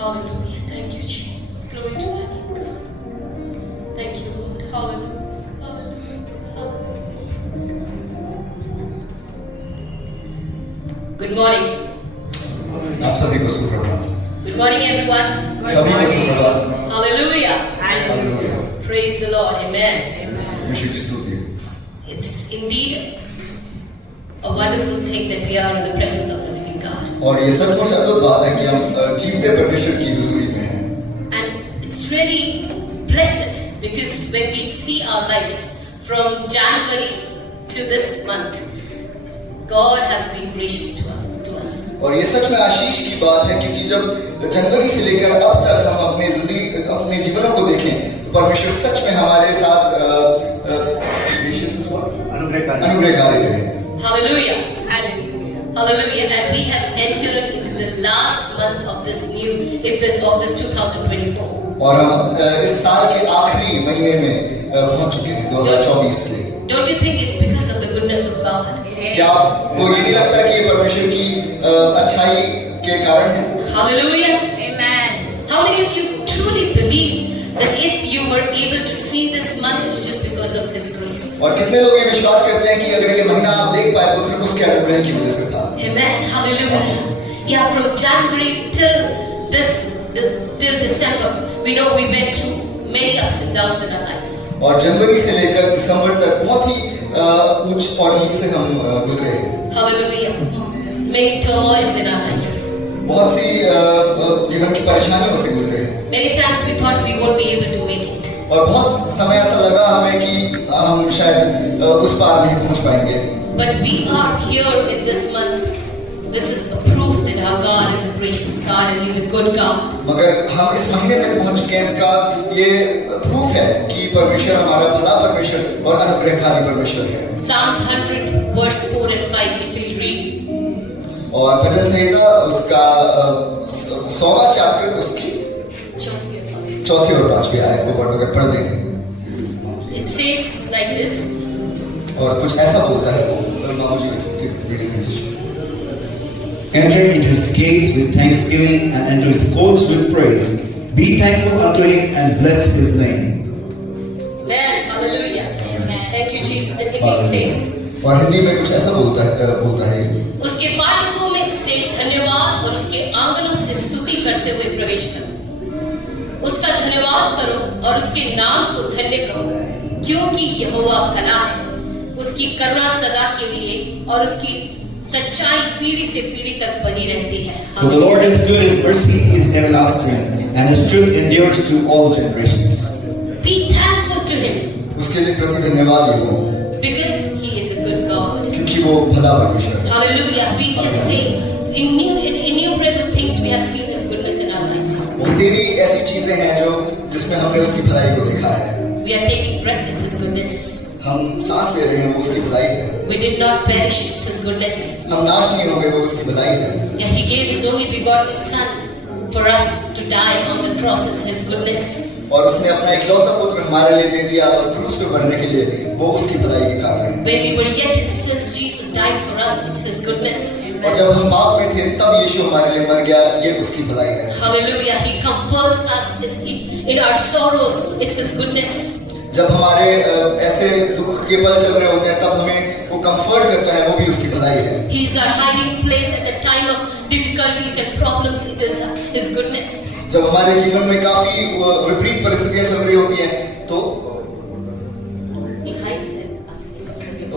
Hallelujah. Thank you, Jesus. Glory to your name, God. Thank you, Lord. Hallelujah. Hallelujah. Good morning. आप सभी को सुप्रभात। Good morning, everyone. सभी को सुप्रभात। Hallelujah. Hallelujah. Praise the Lord. Amen. यीशु की स्तुति। It's indeed a wonderful thing that we are in the presence of the living God. और ये सचमुच अद्भुत बात है कि हम जीवते परमेश्वर की हुजूरी में हैं। And it's really blessed because when we see our lives from January to this month, God has been gracious to us. और ये सच में आशीष की बात है क्योंकि जब जनवरी से लेकर अब तक हम अपने जीवनों को देखें तो परमेश्वर सच में हमारे साथ अनुग्रहकारी है। Hallelujah. Hallelujah. And we have entered into the last month of this 2024. और हम इस साल के आखिरी महीने में पहुंच चुके हैं 2024 के। Don't you think it's because of the goodness of God? क्या आपको ये नहीं लगता कि ये परमेश्वर की अच्छाई के कारण है? Hallelujah. Amen. How many of you truly believe that if you were able to see this month, it's just because of His grace? और कितने लोग ये विश्वास करते हैं कि अगर ये महीना आप देख पाए तो सिर्फ उसके अनुग्रह की वजह से था? Amen. Hallelujah. Yeah, from January till December, we know we went through many ups and downs in our lives. और जनवरी से लेकर दिसंबर तक बहुत ही ऊंच और नीच से हम गुजरे। Hallelujah. Many turmoils in our life. बहुत सी जीवन की परेशानियों से गुजरे। Many times we thought we won't be able to make it. और बहुत समय ऐसा लगा हमें कि हम शायद उस पार नहीं पहुंच पाएंगे। But we are here in this month. This is a proof that our God is a gracious God and He's a good God. मगर हम इस महीने तक पहुंच चुके हैं, इसका ये प्रूफ है कि परमेश्वर हमारा भला परमेश्वर और अनुग्रहकारी परमेश्वर है। Psalms 100 verse 4 and 5 if you read. और भजन संहिता उसका 100वां चैप्टर उसकी चौथी और पांचवी आयत को अगर पढ़ दें। It says like this. और कुछ ऐसा बोलता है मामूजी Enter into His gates with thanksgiving and enter His courts with praise. Be thankful unto Him and bless His name. Amen. Hallelujah. Thank you, Jesus. And it says. और हिंदी में कुछ ऐसा बोलता है उसके फाटकों में से धन्यवाद और उसके आंगनों से स्तुति करते हुए प्रवेश करो। उसका धन्यवाद करो और उसके नाम को धन्य करो क्योंकि यहोवा भला है, उसकी करुणा सदा के लिए और उसकी सच्चाई पीढ़ी से पीढ़ी तक बनी रहती है। For the Lord is good, His mercy is everlasting, and His truth endures to all generations. Be thankful to Him. उसके लिए प्रति धन्यवाद हो Because He is a good God. क्योंकि वो भला परमेश्वर है। Hallelujah. We can say innumerable things we have seen His goodness in our lives. तेरी ऐसी चीजें हैं जो जिसमें हमने उसकी भलाई को देखा है। We are taking breath, it's His goodness. हम सांस ले रहे हैं वो उसकी भलाई है। We did not perish, it's His goodness. हम नाश नहीं होंगे वो उसकी भलाई है। Yeah, He gave His only begotten Son for us to die on the cross, is His goodness. और उसने अपना इकलौता पुत्र हमारे लिए दे दिया उस क्रूस पे मरने के लिए, वो उसकी भलाई के कारण है। When we were yet in sins, Jesus died for us, it's His goodness. और जब हम पाप में थे तब यीशु हमारे लिए मर गया, ये उसकी भलाई है। Hallelujah. He comforts us in our sorrows, it's His goodness. जब हमारे ऐसे दुख के पल चल रहे होते हैं तब हमें वो कंफर्ट करता है, वो भी उसकी भलाई है। He is our hiding place at the time of difficulties and problems, it is His goodness. जब हमारे जीवन में काफी विपरीत परिस्थितियां चल रही होती हैं तो He hides us.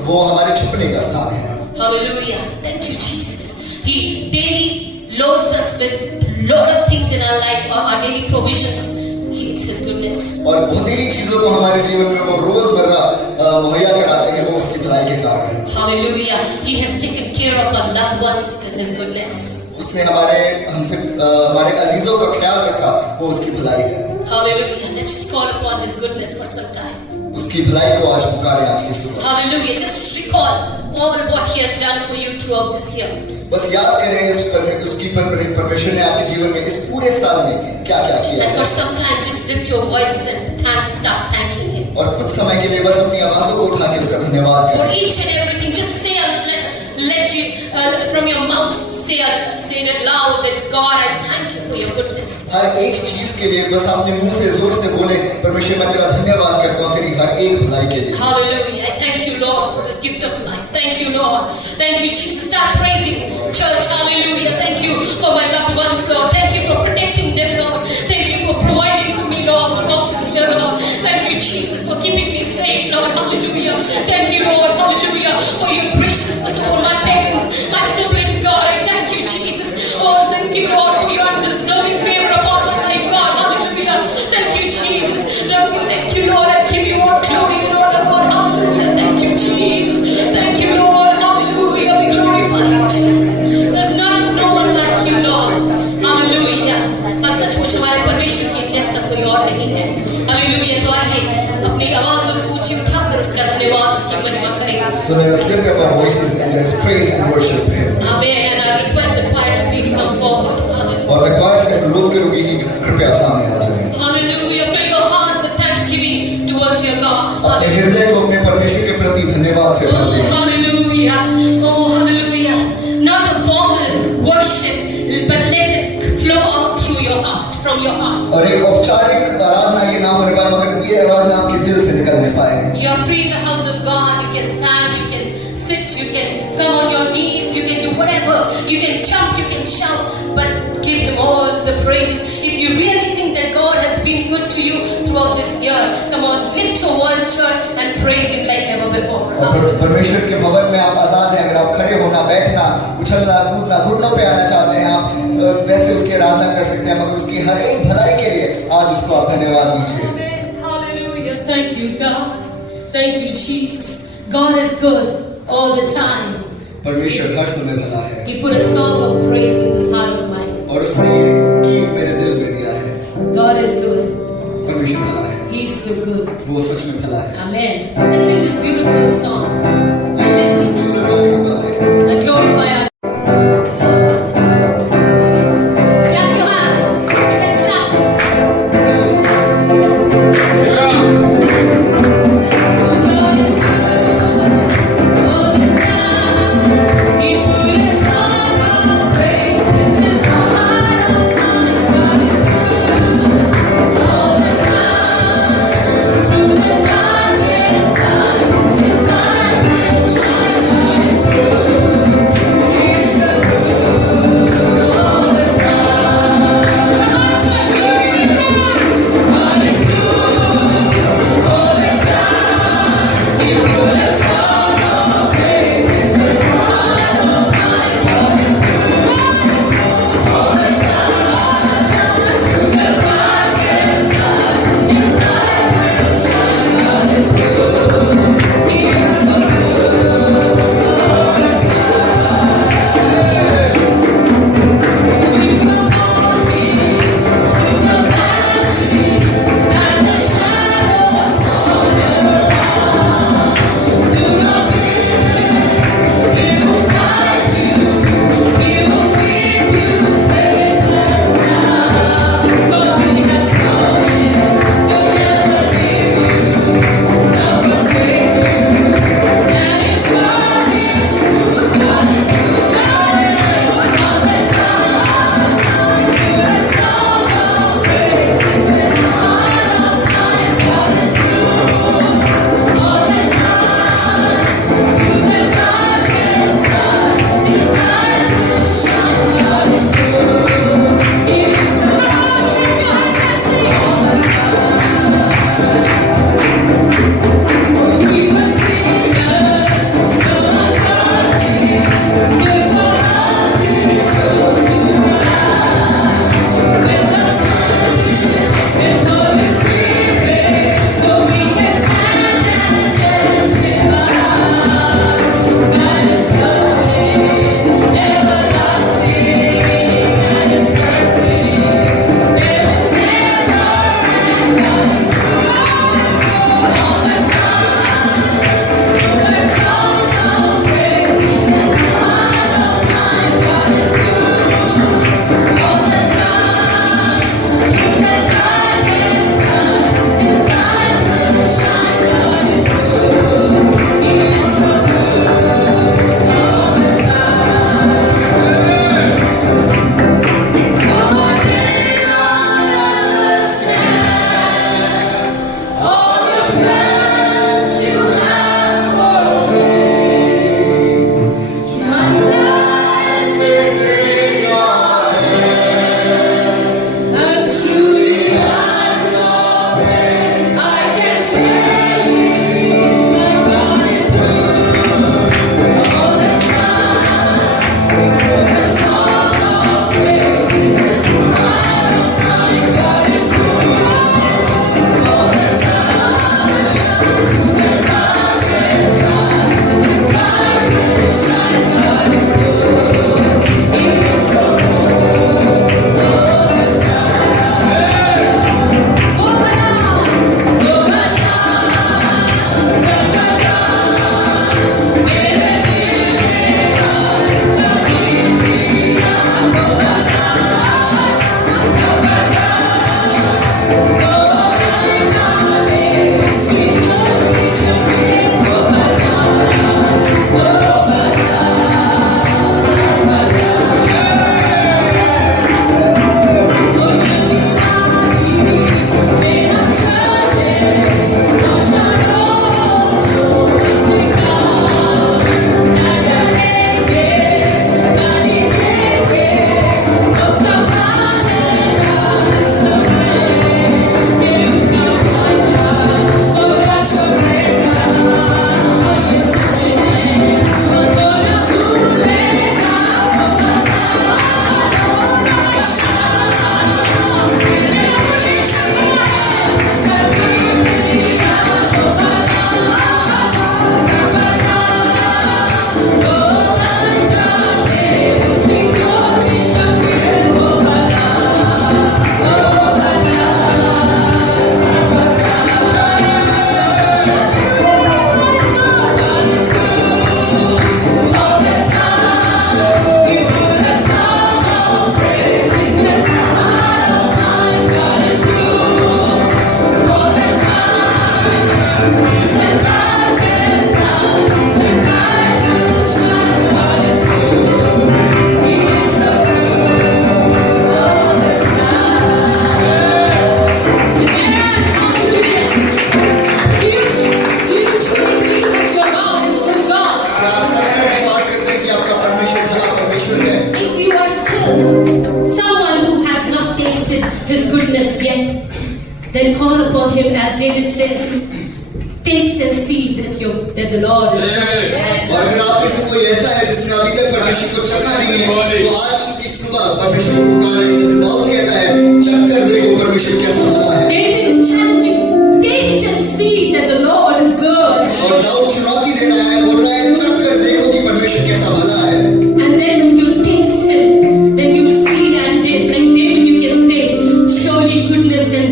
वो हमारे छुपने का स्थान है। Hallelujah. Thank you, Jesus. He daily loads us with lot of things in our life, our daily provisions. It's His goodness. और बहुतेरी चीजों को हमारे जीवन में वो रोजमर्रा मुहैया कराते हैं, वो उसकी भलाई के कारण है। Hallelujah. He has taken care of our loved ones. It is His goodness. उसने हमारे अजीजों का ख्याल रखा, वो उसकी भलाई है। Hallelujah. Let's just call upon His goodness for some time. उसकी भलाई को आज पुकारें आज की सुबह। Hallelujah. Just recall all what He has done for you throughout this year. बस याद करें उसकी परमेश्वर ने आपके जीवन में इस पूरे साल में क्या-क्या किया And है। for some time, just lift your voices and start thanking Him. और कुछ समय के लिए बस अपनी आवाज़ों को उठा के उसका धन्यवाद For करें। each and everything, just say, let you from your mouth say it loud that God, I thank you for your goodness. हर एक चीज के लिए बस अपने मुंह से जोर से बोले, परमेश्वर मैं तेरा धन्यवाद करता हूँ तेरी हर एक भलाई के लिए। Hallelujah. I thank you, Lord, for this gift of life. Thank you, Lord. Thank you, Jesus. Start praising, church. Hallelujah. Thank you for my loved ones, Lord. Thank you for protecting them, Lord. Thank you for providing for me, Lord, throughout this year, Lord. Thank you, Jesus, for keeping me safe, Lord. Hallelujah. Thank you, Lord. Hallelujah. For your graciousness over my parents, my siblings, God. I thank you, Jesus. Oh, thank you, Lord, for your undeserving favor upon my life, God. Hallelujah. Thank you, Jesus. Thank you, Lord. I give you all glory and honor, Lord. Hallelujah. Thank you, Jesus. Thank you, Lord. Hallelujah. We glorify you, Jesus. There's no one like you, Lord. Hallelujah. बस सचमुच हमारे परमेश्वर के जैसा कोई और नहीं है। हालेलुया। तो आइए अपनी आवाज और ऊंची उठाकर उसका धन्यवाद, उसकी महिमा करें। So let us lift up our voices and let us praise and worship Him. Amen. And I request the choir to please come forward. Hallelujah. और मैं choir से अनुरोध करूंगी कि कृपया सामने आ जाएं। Hallelujah. Fill your heart with thanksgiving towards your God. अपने हृदय को अपने परमेश्वर के प्रति धन्यवाद से भर दें। Hallelujah. Oh, hallelujah. Not a formal worship, but let it flow out through your heart, from your heart. और एक औपचारिक आराधना ये ना होने पाए, मगर ये आराधना आपके दिल से निकलने पाए। You are free in the house of God. You can stand, you can sit, you can come on your knees, you can do whatever. You can jump, you can shout, but give Him all the praises. If you really think that God has been good to you throughout this year, come on, lift your voice, church, and praise Him like never before. और परमेश्वर के भवन में आप आजाद हैं। अगर आप खड़े होना, बैठना, उछलना, कूदना, घुटनों पे आना चाहते हैं, आप वैसे उसकी आराधना कर सकते हैं, मगर उसकी हर एक भलाई के लिए आज उसको आप धन्यवाद दीजिए। Hallelujah. Thank you, God. Thank you, Jesus. God is good all the time. परमेश्वर हर समय भला है। He put a song of praise in this heart of mine. और उसने ये गीत मेरे दिल में दिया है। God is good. परमेश्वर भला है। He is so good. वो सच में भला है। Amen. Let's sing this beautiful song. आइए इस खूबसूरत गाने को गाते हैं। Let's glorify our Clap your hands. You can clap. Oh, God is good all the time. He put a song of praise in this heart of mine. God is good all the time. Through the darkest night, His heart will His goodness yet, then call upon Him as David says, taste and see that the Lord is good. और अगर आप में से कोई ऐसा है जिसने अभी तक परमेश्वर को चखा नहीं है, तो आज इस सुबह परमेश्वर को पुकारें, जैसे दाऊद कहता है, चख कर देखो परमेश्वर कैसा भला है। David is challenging, taste and see that the Lord is good. और दाऊद चुनौती दे रहा है, बोल रहा है, चख कर देखो कि परमेश्वर कैसा भला है। And then when you taste Him, then you see, and like David, you can say, surely goodness and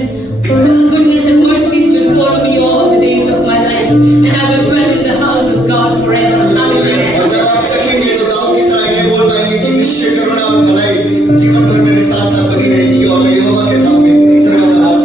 mercies will follow me all the days of my life, and I will dwell in the house of God forever. Hallelujah. और जब आप चखेंगे तो दाऊद की तरह ये बोल पाएंगे कि निश्चय करुणा और भलाई जीवन भर मेरे साथ साथ बनी रहेगी और मैं यहोवा के धाम में सर्वदा वास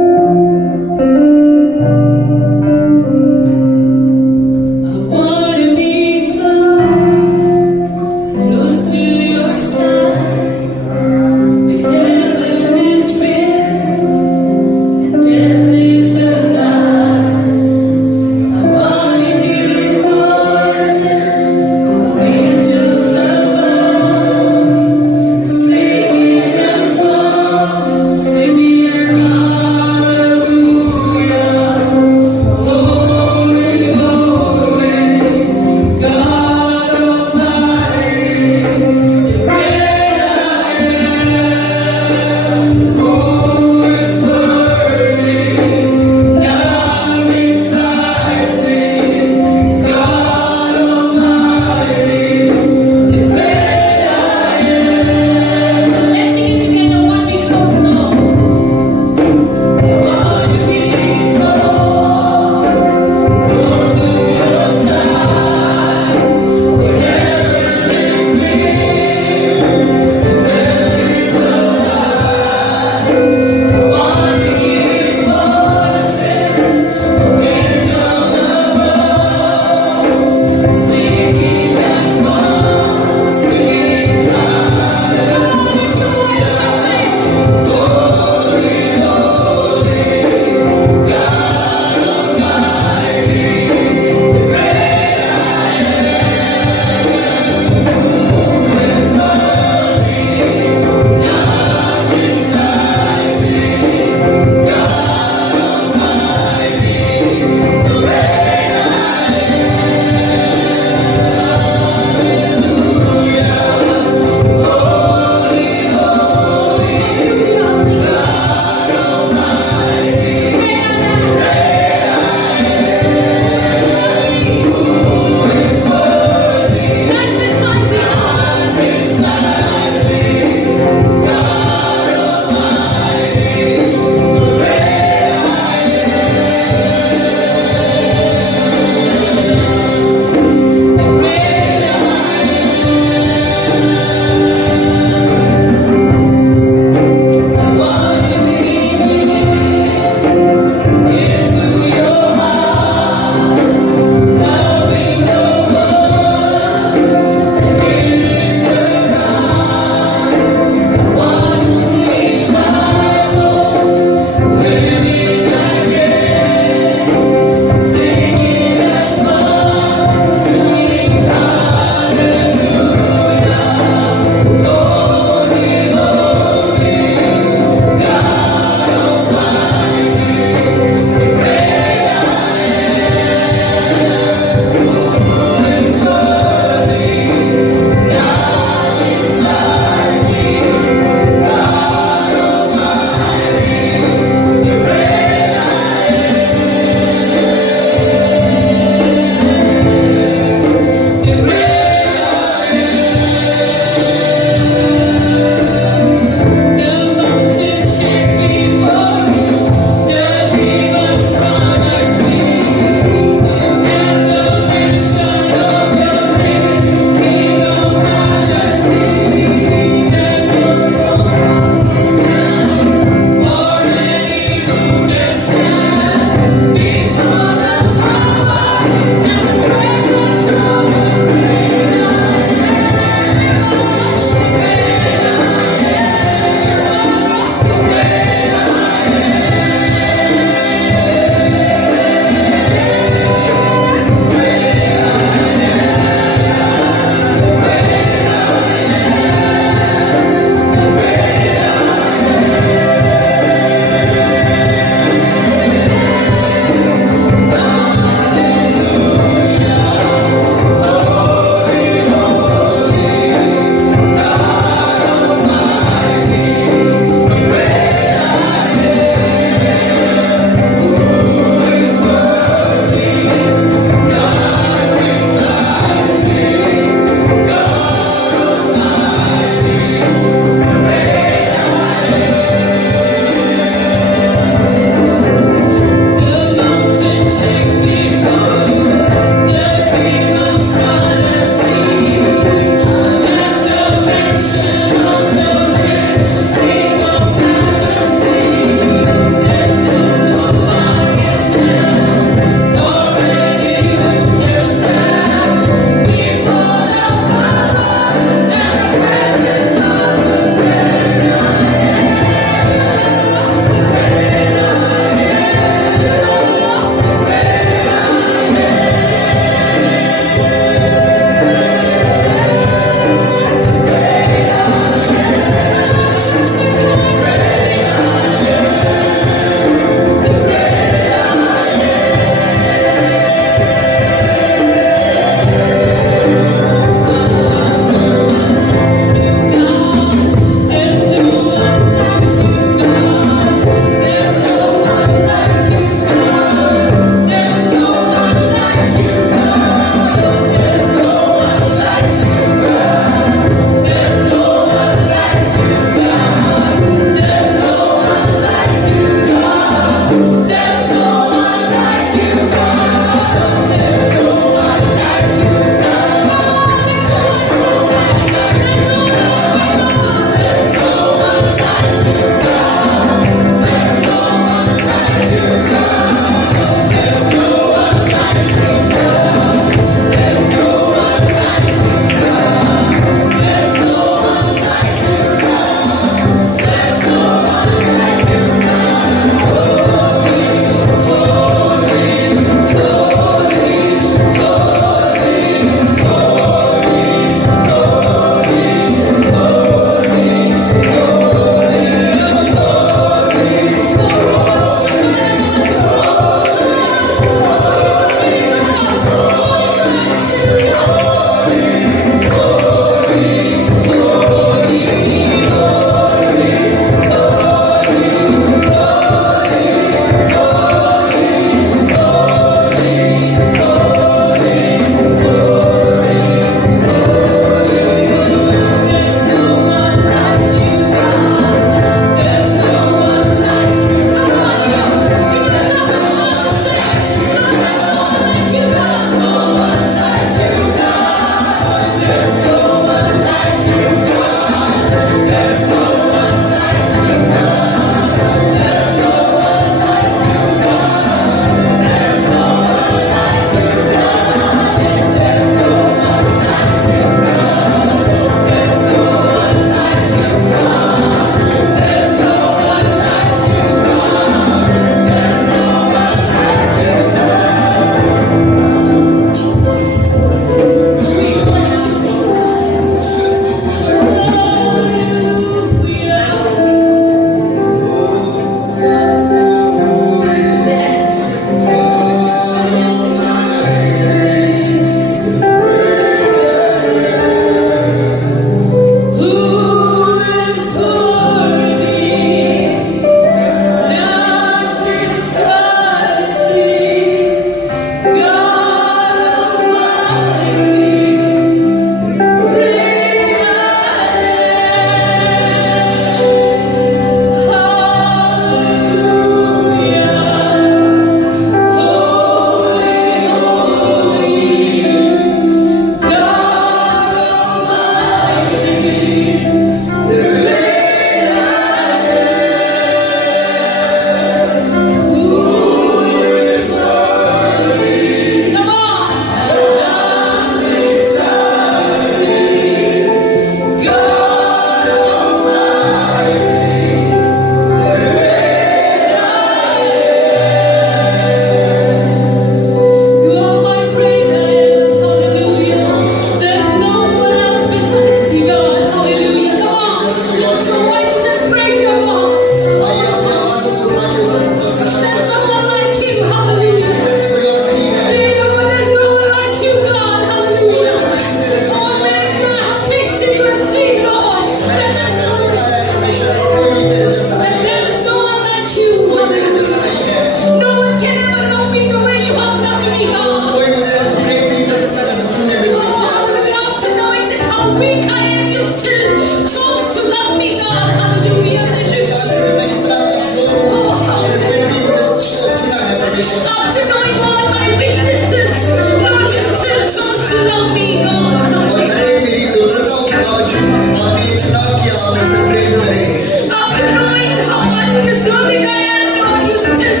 deserving I am, Lord, you still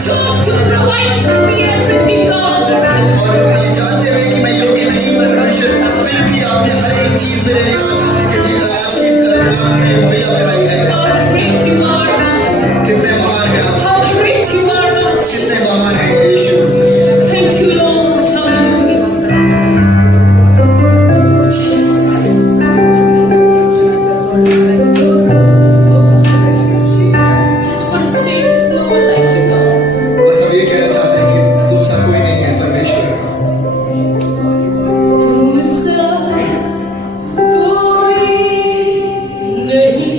chose to provide for me everything, God. और ये जानते हुए कि मैं योग्य नहीं हूँ परमेश्वर, फिर भी आपने हर एक चीज मेरे लिए आज की कलाम में मुहैया कराई है। How great you are, God. कितने महान हैं आप, How great you are, God. कितने महान हैं यीशु। Thank you, Lord. Hallelujah. Jesus. Just want to say there's no one like you, God. बस हम ये कहना चाहते हैं कि तुमसा कोई नहीं है परमेश्वर। तुमसा कोई नहीं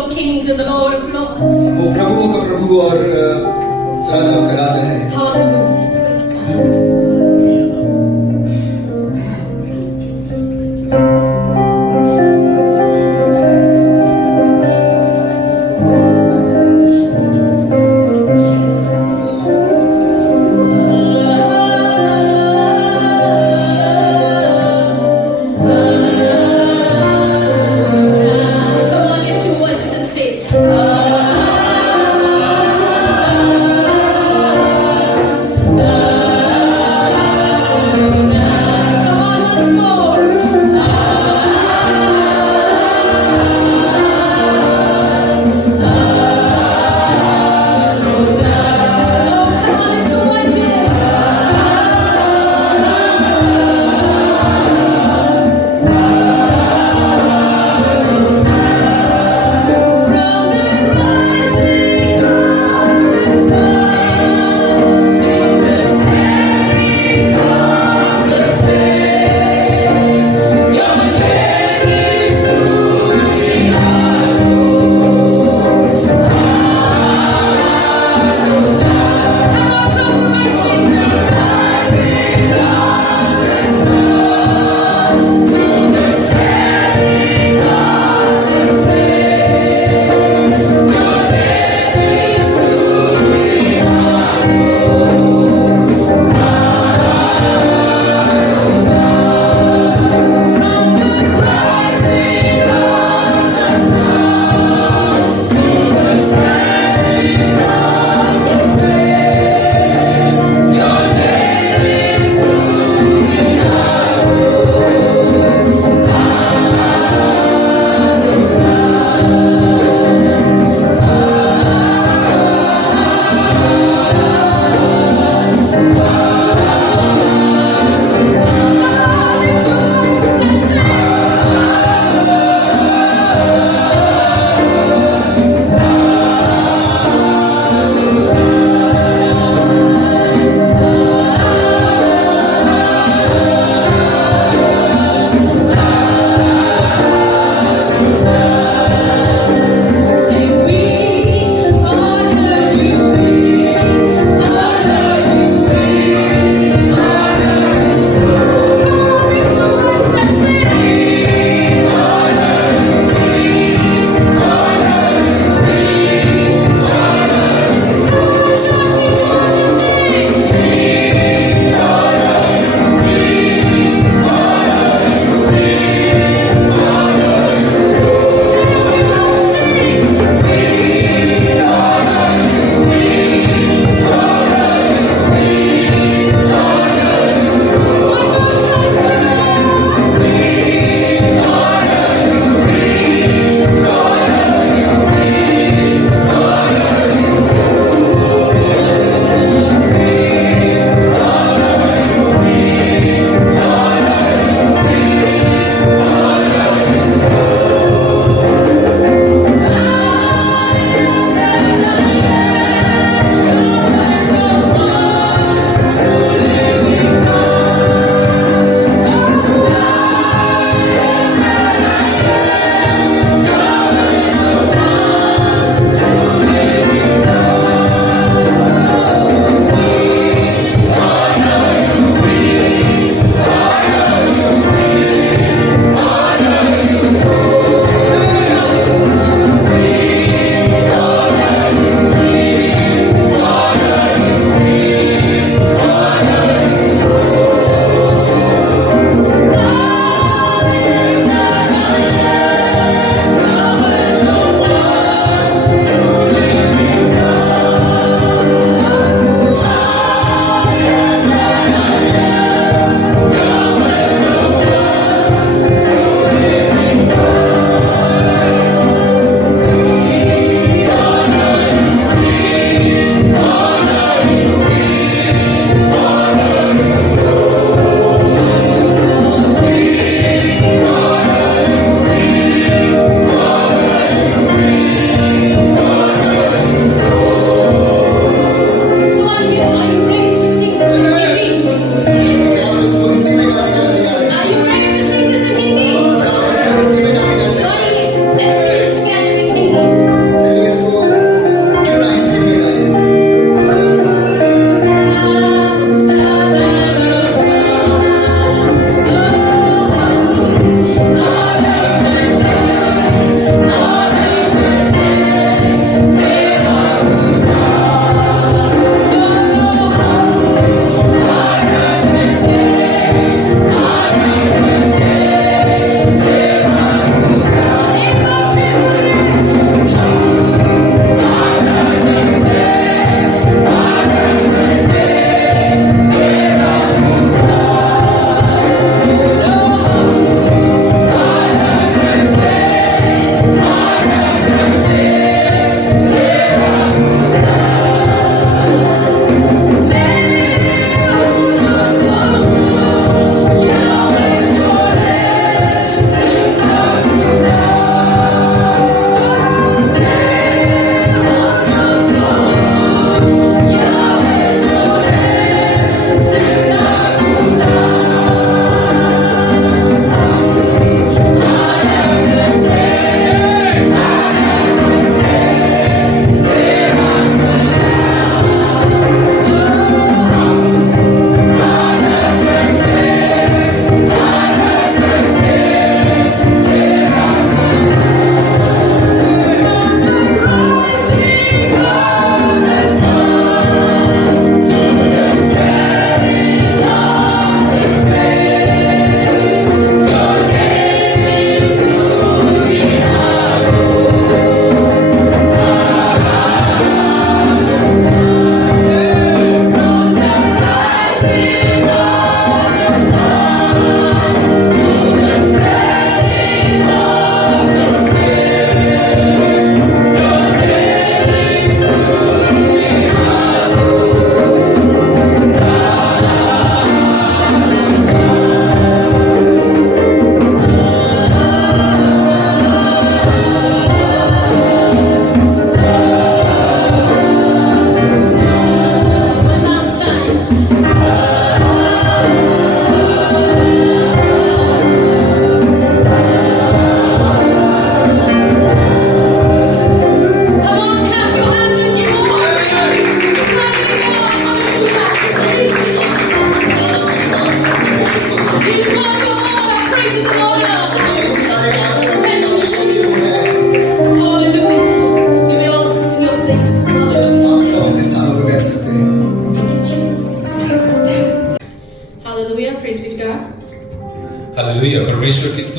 of kings and the Lord of lords. वो प्रभुओं का प्रभु और राजाओं का राजा है. Hallelujah. Praise God. Come on, lift your voices and say, come on once more.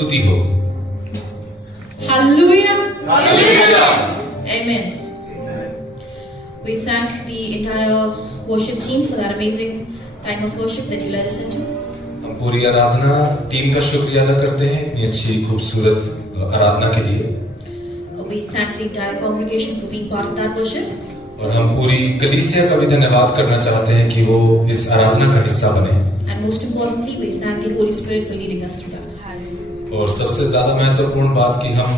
स्तुति हो। Hallelujah. Hallelujah. Amen. We thank the entire worship team for that amazing time of worship that you led us into. हम पूरी आराधना team का शुक्रिया अदा करते हैं इतनी अच्छी खूबसूरत आराधना के लिए, We thank the entire congregation for being part of that worship. और हम पूरी कलीसिया का भी धन्यवाद करना चाहते हैं कि वो इस आराधना का हिस्सा बने। And most importantly, we thank the Holy Spirit for leading us through that. और सबसे ज्यादा महत्वपूर्ण बात कि हम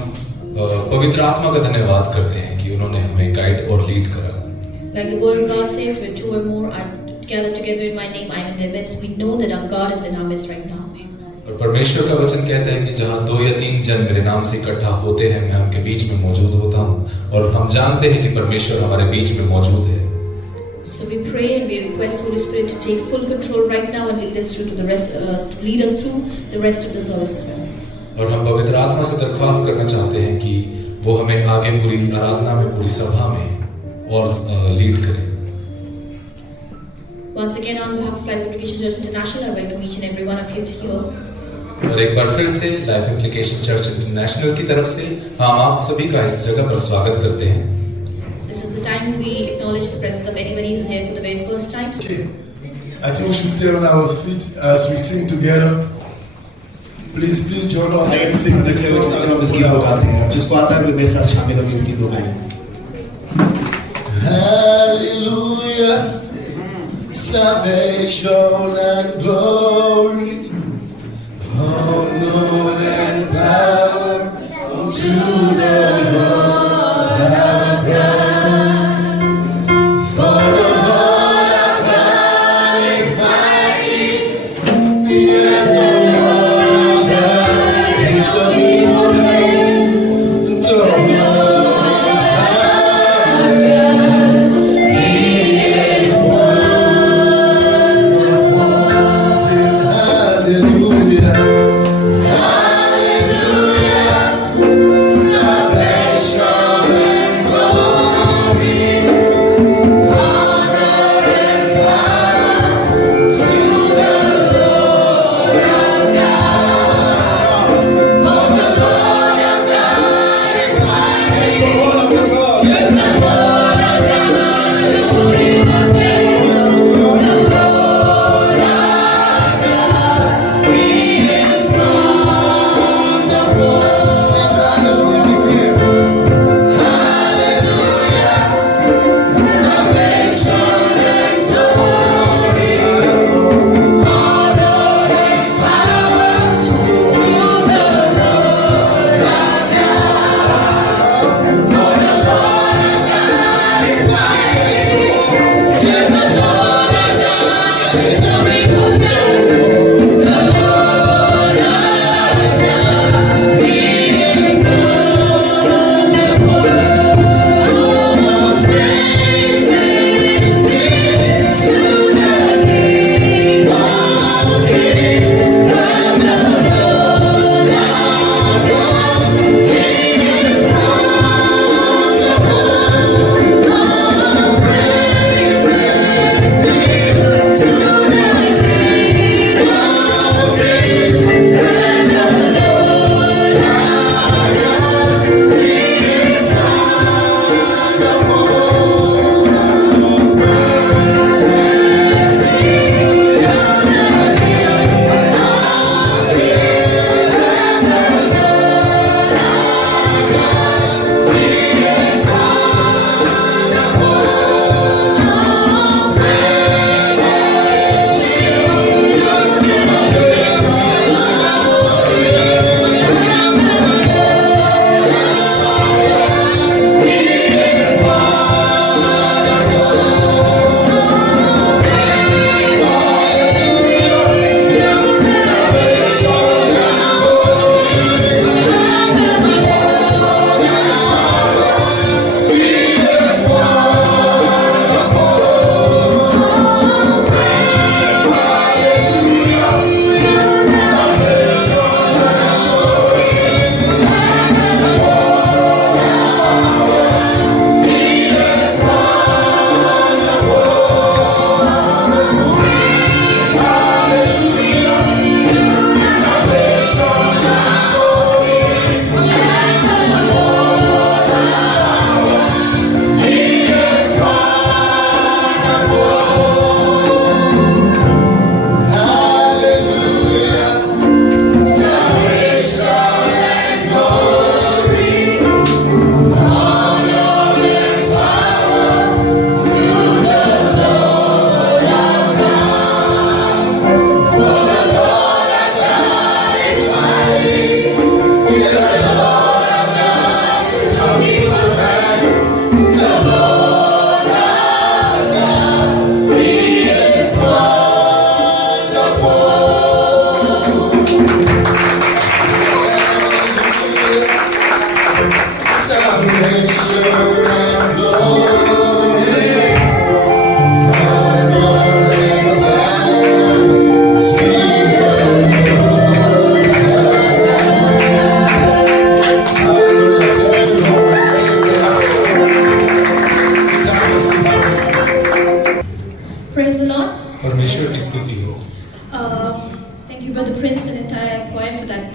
पवित्र आत्मा का धन्यवाद करते हैं कि उन्होंने हमें गाइड और लीड करा। Like the word of God says, where two or more are gathered together in my name, I am in their midst. We know that our God is in our midst right now. और परमेश्वर का वचन कहता है कि जहाँ 2 या 3 जन मेरे नाम से इकट्ठा होते हैं, मैं उनके बीच में मौजूद होता हूँ, और हम जानते हैं कि परमेश्वर हमारे बीच में मौजूद है। So we pray and we request Holy Spirit to take full control right now and lead us through to the rest, lead us through the rest of the service as well. और हम पवित्र आत्मा से दरख्वास्त करना चाहते हैं कि वो हमें आगे पूरी आराधना में, पूरी सभा में और लीड करें। Once again, on behalf of Life Implication Church International, I welcome each and every one of you here. और एक बार फिर से लाइफ इम्प्लीकेशन चर्च इंटरनेशनल की तरफ से हम आप सभी का इस जगह पर स्वागत करते हैं। This is the time we acknowledge the presence of anybody who's here for the very first time. Okay. I think we should stay on our feet as we sing together. Please join us and sing this song. जब हम इस गीत को गाते हैं, जिसको आता है वो मेरे साथ शामिल होकर इस गीत को गाएं। Hallelujah, salvation and glory, honor and power to the Lord our God. For the Lord our God is mighty, yes, the Lord our God is omnipotent. The Lord our God, He is wonderful. Sing hallelujah.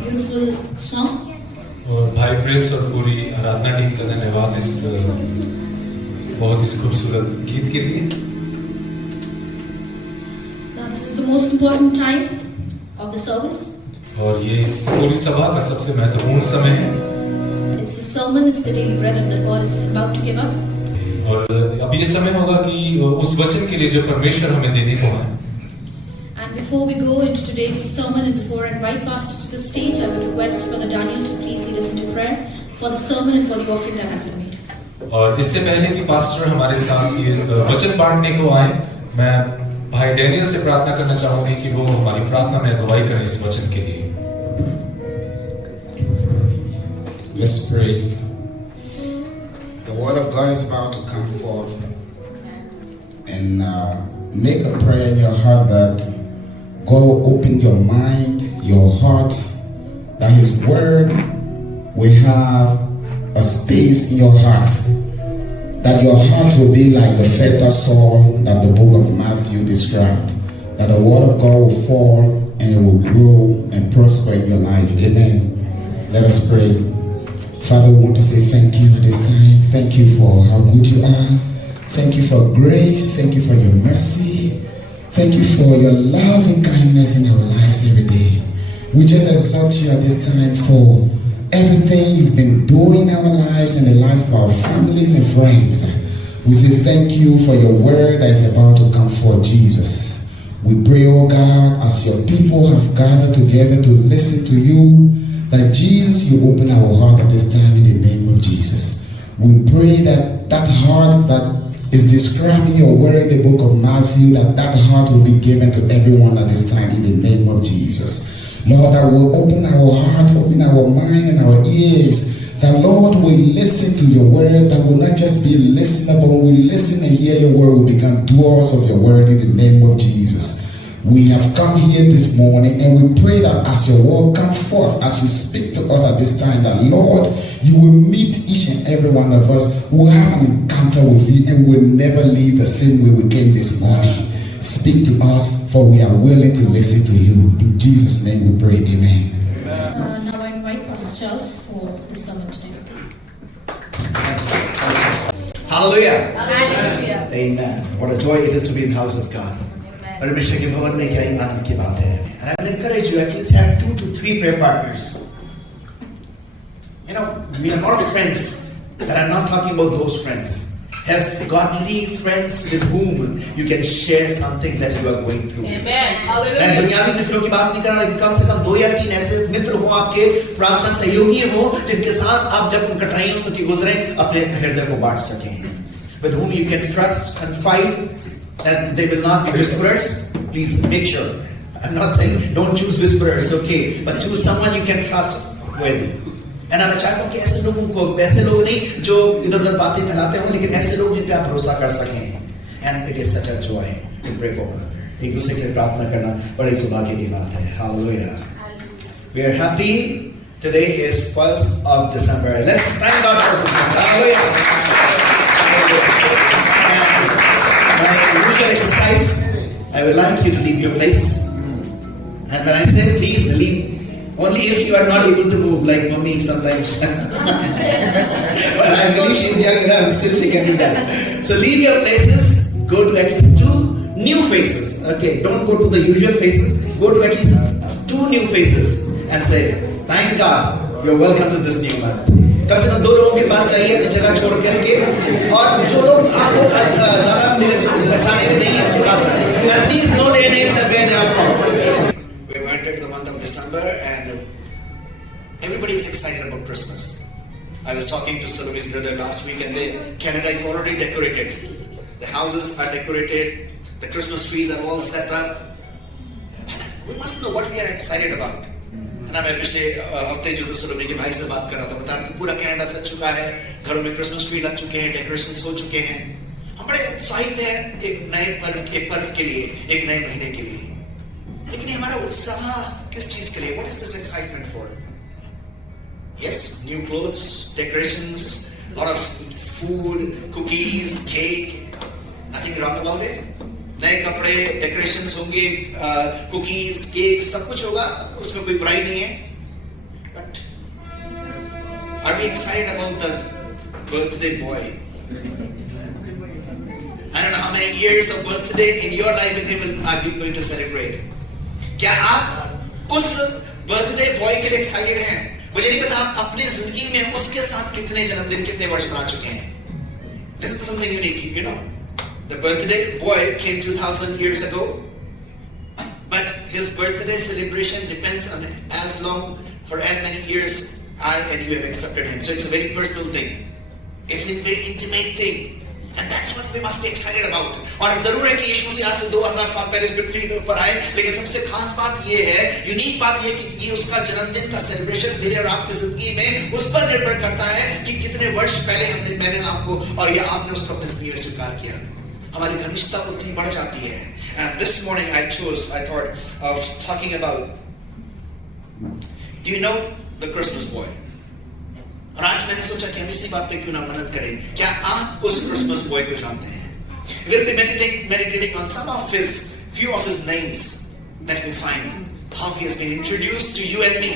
beautiful song. और भाई Prince और पूरी आराधना team का धन्यवाद इस बहुत ही खूबसूरत गीत के लिए। Now this is the most important time of the service. और ये इस पूरी सभा का सबसे महत्वपूर्ण समय है। It's the sermon, it's the daily bread that God is about to give us. और अब ये समय होगा कि उस वचन के लिए जो परमेश्वर हमें देने को है। And before we go into today's sermon and before I invite Pastor to the stage, I would request Brother Daniel to please lead us into prayer for the sermon and for the offering that has been made. और इससे पहले कि pastor हमारे साथ ये वचन बांटने को आए, मैं भाई डैनियल से प्रार्थना करना चाहूंगी कि वो हमारी प्रार्थना में अगुवाई करें इस वचन के लिए। Let's pray. The word of God is about to come forth, and make a prayer in your heart that God will open your mind, your heart, that His word will have a space in your heart, that your heart will be like the fertile soil that the book of Matthew described, that the word of God will fall and it will grow and prosper in your life. Amen. Let us pray. Father, we want to say thank you at this time. Thank you for how good you are. Thank you for grace. Thank you for your mercy. Thank you for your love and kindness in our lives every day. We just exalt you at this time for everything you've been doing in our lives and the lives of our families and friends. We say thank you for your word that is about to come forth, Jesus. We pray, oh God, as your people have gathered together to listen to you, that Jesus, you open our heart at this time in the name of Jesus. We pray that that heart that is describing your word in the book of Matthew, that heart will be given to everyone at this time in the name of Jesus. Lord, that will open our heart, open our mind and our ears, that Lord will listen to your word, that will not just be listener, but when we listen and hear your word, we become doers of your word in the name of Jesus. We have come here this morning and we pray that as your word comes forth, as you speak to us at this time, that Lord, you will meet each and every one of us who will have an encounter with you and will never leave the same way we came this morning. Speak to us, for we are willing to listen to you. In Jesus' name we pray, amen. Now I invite Pastor Charles for the sermon today. Hallelujah. Hallelujah. Amen. What a joy it is to be in the house of God. परमेश्वर के भवन में क्या ही आनंद की बात है। And I will encourage you at least have 2 to 3 prayer partners. You know, we have a lot of friends, but I'm not talking about those friends. Have godly friends with whom you can share something that you are going through. Amen. मैं दुनियावी मित्रों की बात नहीं कर रहा, लेकिन कम से कम 2 या 3 ऐसे मित्र हो आपके, प्रार्थना सहयोगी हो, जिनके साथ आप जब उन कठिनाइयों से गुजरे अपने हृदय को बांट सकें. With whom you can trust, confide, and they will not be whisperers. Please make sure. I'm not saying don't choose whisperers, okay, but choose someone you can trust with. And मैं चाहता हूँ कि ऐसे लोगों को, ऐसे लोग नहीं जो इधर-उधर बातें फैलाते हो, लेकिन ऐसे लोग जिन पे आप भरोसा कर सकें. And it is such a joy to pray for one another. एक दूसरे के लिए प्रार्थना करना बड़ी सौभाग्य की बात है. Hallelujah. We are happy. Today is 1st of December. Let's thank God for this month. Hallelujah. And my usual exercise, I would like you to leave your place. And when I say please leave, only if you are not able to move, like mommy sometimes. But I believe she's young enough, still she can do that. So leave your places, go to at least 2 new faces. Okay, don't go to the usual faces, go to at least 2 new faces and say, thank God, you're welcome to this new month. कम से कम 2 लोगों के पास जाइए अपनी जगह छोड़ करके, और जो लोग आपको ज़्यादा मिले पहचाने में नहीं है उनके पास जाइए. And please know their names and where they are from. We have entered the month of December and everybody is excited about Christmas. I was talking to Salome's brother last week, and Canada is already decorated. The houses are decorated, the Christmas trees are all set up. We must know what we are excited about. ना मैं पिछले हफ्ते जो सलोमी के भाई से बात कर रहा था, बता रहा था पूरा कनाडा सज चुका है, घरों में क्रिसमस ट्री लग चुके हैं, डेकोरेशंस हो चुके हैं. हम बड़े उत्साहित हैं एक पर्व के लिए, एक नए महीने के लिए. लेकिन हमारा उत्साह किस चीज के लिए? What is this excitement for? Yes, new clothes, decorations, lot of food, cookies, cake. Nothing wrong about it. नए कपड़े, डेकोरेशंस होंगे, कुकीज, केक, सब कुछ होगा, उसमें कोई बुराई नहीं है. we excited about the birthday boy? I don't know how many years of birthday in your life with him are you going to celebrate? क्या आप उस बर्थडे बॉय के लिए एक्साइटेड हैं? मुझे नहीं पता आप अपनी जिंदगी में उसके साथ कितने जन्मदिन कितने वर्ष मना चुके हैं. This is something unique, you know. The birthday boy came 2000 years ago, but his birthday celebration depends on as long for as many years I and you have accepted him. So it's a very personal thing. It's a very intimate thing. And that's what we must be excited about. और जरूर है कि यीशु मसीह आज से 2000 साल पहले इस पृथ्वी पर आए, लेकिन सबसे खास बात ये है, यूनिक बात ये कि ये उसका जन्मदिन का सेलिब्रेशन मेरे और आपकी जिंदगी में उस पर निर्भर करता है कि कितने वर्ष पहले मैंने आपको और या आपने उसको अपनी जिंदगी में स्वीकार किया. हमारी घनिष्ठता उतनी बढ़ जाती है. And this morning I thought of talking about, do you know the Christmas boy? और आज मैंने सोचा कि हम इसी बात पे क्यों ना मनन करें. क्या आप उस क्रिसमस बॉय को जानते हैं? We'll be meditating on few of his names that we find, how he has been introduced to you and me.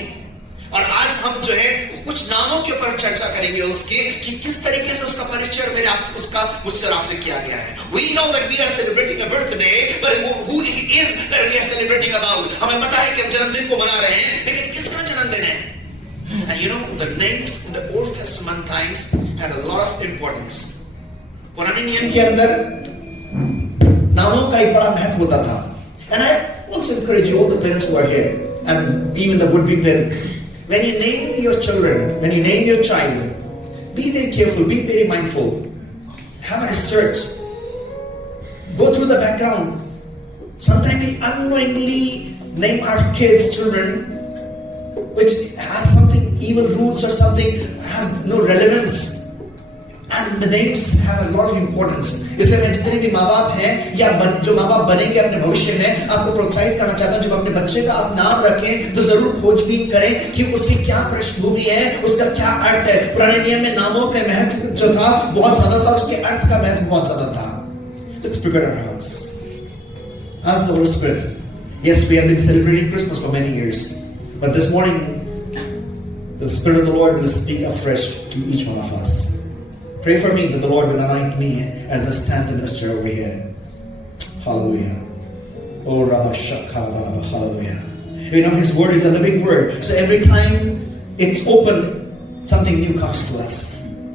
और आज हम जो है कुछ नामों के ऊपर चर्चा करेंगे उसके कि किस तरीके से उसका परिचय मुझसे आपसे किया गया है. We know that we are celebrating a birthday, but who he is that we are celebrating about? हमें पता है कि हम जन्मदिन को मना रहे हैं, लेकिन किसका जन्मदिन है? And you know, the names in the Old Testament times had a lot of importance. पुराने नियम के अंदर नामों का एक बड़ा महत्व होता था. And I also encourage you, all the parents who are here, and even the would-be parents, when you name your children, when you name your child, be very careful, be very mindful. Have a research. Go through the background. Sometimes we unknowingly name our kids, children, which has something evil roots or something has no relevance, and the names have a lot of importance. इसलिए मैं जितने भी माँ बाप हैं या जो माँ बाप बनेंगे अपने भविष्य में, आपको प्रोत्साहित करना चाहता हूँ, जब अपने बच्चे का आप नाम रखें तो जरूर खोजबीन करें कि उसकी क्या पृष्ठभूमि है, उसका क्या अर्थ है. पुराने नियम में नामों का महत्व जो था बहुत ज्यादा था, उसके अर्थ का महत्व बहुत ज्यादा था. Let's prepare our hearts. Ask the Holy Spirit. Yes, we have been celebrating Christmas for many years, but this morning the Spirit of the Lord will speak afresh to each one of us. Pray for me that the Lord will anoint me as I stand to minister over here. Hallelujah. Oh, Rabba Shakha, hallelujah. You know, His word is a living word. So every time it's open, something new comes to us.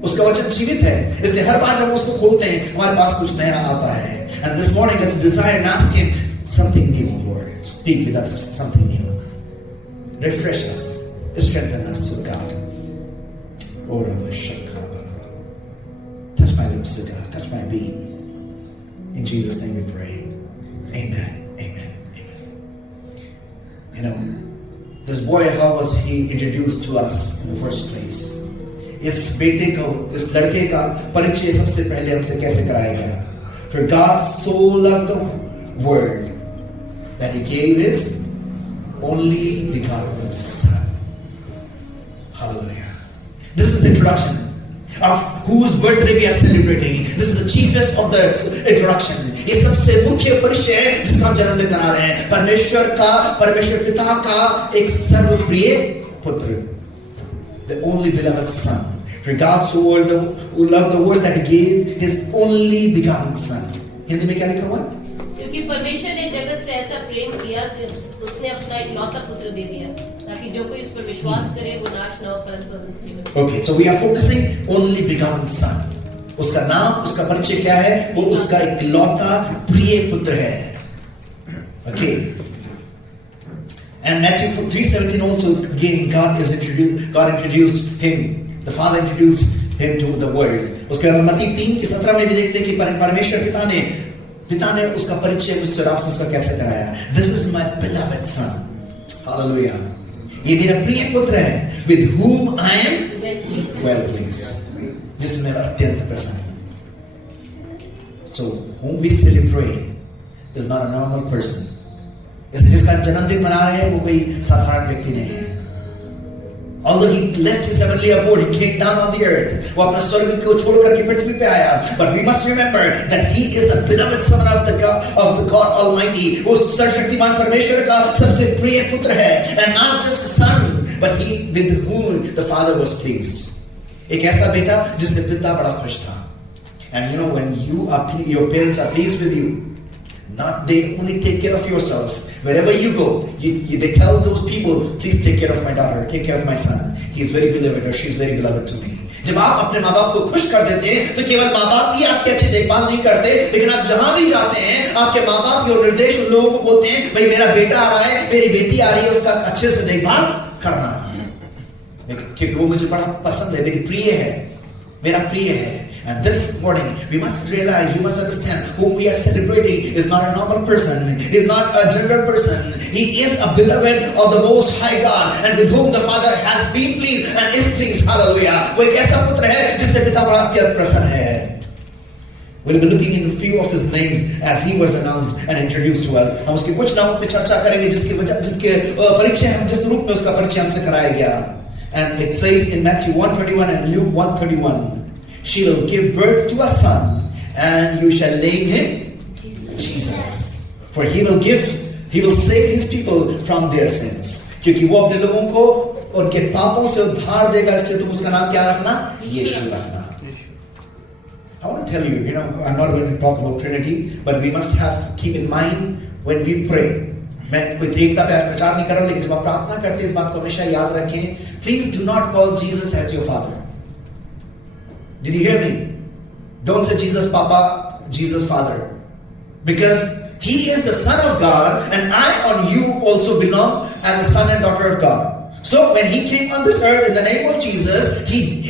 उसका वचन जीवित है, इसलिए हर बार जब उसको खोलते हैं हमारे पास कुछ नया आता है. And this morning let's desire and ask Him something new, Lord. Speak with us something new. Refresh us. Strengthen us, O God. Oh, Rabba Shakha. Touch my lips, O God. Touch my being. In Jesus' name we pray. Amen. Amen. Amen. You know, this boy, how was he introduced to us in the first place? इस बेटे को, इस लड़के का परिचय सबसे पहले हमसे कैसे कराया गया? For God so loved the world that He gave His only begotten Son. Hallelujah. This is the introduction of whose birthday we are celebrating. This is the chiefest of the introduction. ये सबसे मुख्य परिचय है जिसका हम जन्मदिन मना रहे हैं. परमेश्वर पिता का एक सर्वप्रिय पुत्र, the only beloved Son. For God so loved the world that He gave His only begotten Son. Hindi में क्या लिखा हुआ? क्योंकि परमेश्वर ने जगत से ऐसा प्रेम किया कि उसने अपना इकलौता पुत्र दे दिया, ताकि जो कोई इस पर विश्वास करे वो नाश न हो परंतु अनंत जीवन. Okay, so we are focusing only begotten Son. उसका नाम, उसका परिचय क्या है? वो उसका इकलौता प्रिय पुत्र है. Okay. And Matthew 3:17 also again God introduced Him. The Father introduced Him to the world. उसके बाद मत्ती 3:17 में भी देखते हैं कि परमेश्वर पिता ने उसका परिचय मुझसे और आपसे उसका कैसे कराया. This is my beloved Son. Hallelujah. ये मेरा प्रिय पुत्र है, with whom I am well pleased. जिसमें अत्यंत प्रसन्न हूं. So whom we celebrate is not a normal person. इसलिए जिसका जन्मदिन मना रहे हैं वो कोई साधारण व्यक्ति नहीं है. Although He left His heavenly abode, He came down on the earth. वो अपना स्वर्ग को छोड़ करके पृथ्वी पे आया. But we must remember that He is the beloved Son of the God Almighty. वो सर्वशक्तिमान परमेश्वर का सबसे प्रिय पुत्र है. And not just the Son, but He with whom the Father was pleased. एक ऐसा बेटा जिससे पिता बड़ा खुश था. And you know, when your parents are pleased with you, they only take care of yourself. Wherever you go, they tell those people, please take care of my daughter, take care of my son. He is very beloved or she is very beloved to me. जब आप अपने माँ बाप को खुश कर देते हैं तो केवल माँ बाप ही आपकी अच्छी देखभाल नहीं करते, लेकिन आप जहां भी जाते हैं आपके माँ बाप के निर्देश उन लोगों को बोलते हैं, भाई मेरा बेटा आ रहा है, मेरी बेटी आ रही है, उसका अच्छे से देखभाल करना, क्योंकि वो मुझे बड़ा पसंद है, मेरी प्रिय है, मेरा प्रिय है. And this morning, we must realize, we must understand, whom we are celebrating is not a normal person, is not a general person. He is a beloved of the Most High God, and with whom the Father has been pleased and is pleased. Hallelujah. वो एक ऐसा पुत्र है जिससे पिता बड़ा अत्यंत प्रसन्न है. We'll be looking into a few of his names as he was announced and introduced to us. हम उसके कुछ नामों पे चर्चा करेंगे जिसके परिचय हम जिस रूप में उसका परिचय हमसे कराया गया. And it says in Matthew 1:21 and Luke 1:31. She will give birth to a son, and you shall name him Jesus. For he will save his people from their sins. क्योंकि वो अपने लोगों को उनके पापों से उद्धार देगा, इसलिए तुम उसका नाम क्या रखना? यीशु रखना. I want to tell you, I'm not going to talk about Trinity, but we must keep in mind when we pray. मैं कोई त्रिएकता पे प्रचार नहीं कर रहा हूँ, लेकिन जब आप प्रार्थना करते हैं इस बात को हमेशा याद रखें. Please do not call Jesus as your father. Did you hear me? Don't say Jesus Papa, Jesus Father. Because he is the Son of God, and I on you also belong as a son and daughter of God. So when he came on this earth in the name of Jesus, he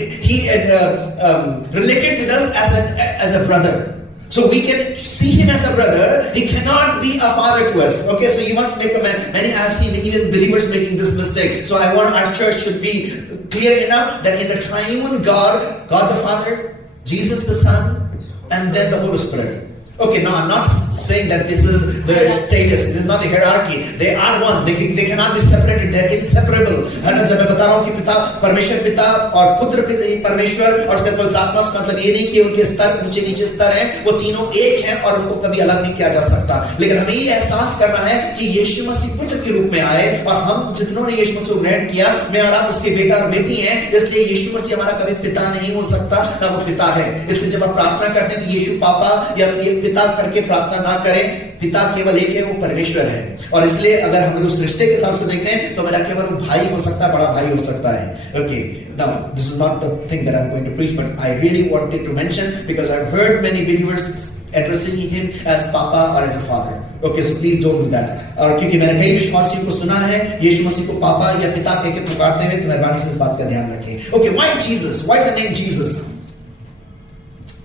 related with us as a brother. So we can see him as a brother. He cannot be a father to us. Okay, so you must make a man. Many I have seen even believers making this mistake. So I want our church should be clear enough that in the triune God the Father, Jesus the Son, and then the Holy Spirit. Okay, now I'm not saying that this is the status, this is not the hierarchy. They are one. They cannot be separated. They are inseparable. है ना? जब मैं बता रहा हूँ कि पिता परमेश्वर पिता और पुत्र परमेश्वर और उसके पवित्र आत्मा, का मतलब ये नहीं कि उनके स्तर ऊंचे नीचे स्तर हैं, वो तीनों एक हैं और उनको कभी अलग नहीं किया जा सकता. लेकिन हमें ये एहसास करना है कि यीशु मसीह पुत्र के रूप में आए, और हम जितनों ने यीशु मसीह को ग्रहण किया, मैं और आप उसके बेटा और बेटी हैं, इसलिए यीशु मसीह हमारा कभी पिता नहीं हो सकता, ना वो पिता है. इसलिए जब आप प्रार्थना करते हैं तो यीशु पापा या पिता करके प्रार्थना ना करें. पिता केवल एक है, वो परमेश्वर है. और इसलिए अगर हम उस रिश्ते के हिसाब से देखते हैं तो मेरा केवल भाई हो सकता है, बड़ा भाई हो सकता है. Okay, now this is not the thing that I'm going to preach, but I really wanted to mention because I've heard many believers addressing him as papa or as a father. Okay, so please don't do that. और क्योंकि मैंने कई विश्वासियों को सुना है यीशु मसीह को पापा या पिता कह के पुकारते हुए, तो मेहरबानी से इस बात का ध्यान रखें. Okay, why Jesus? Why the name Jesus?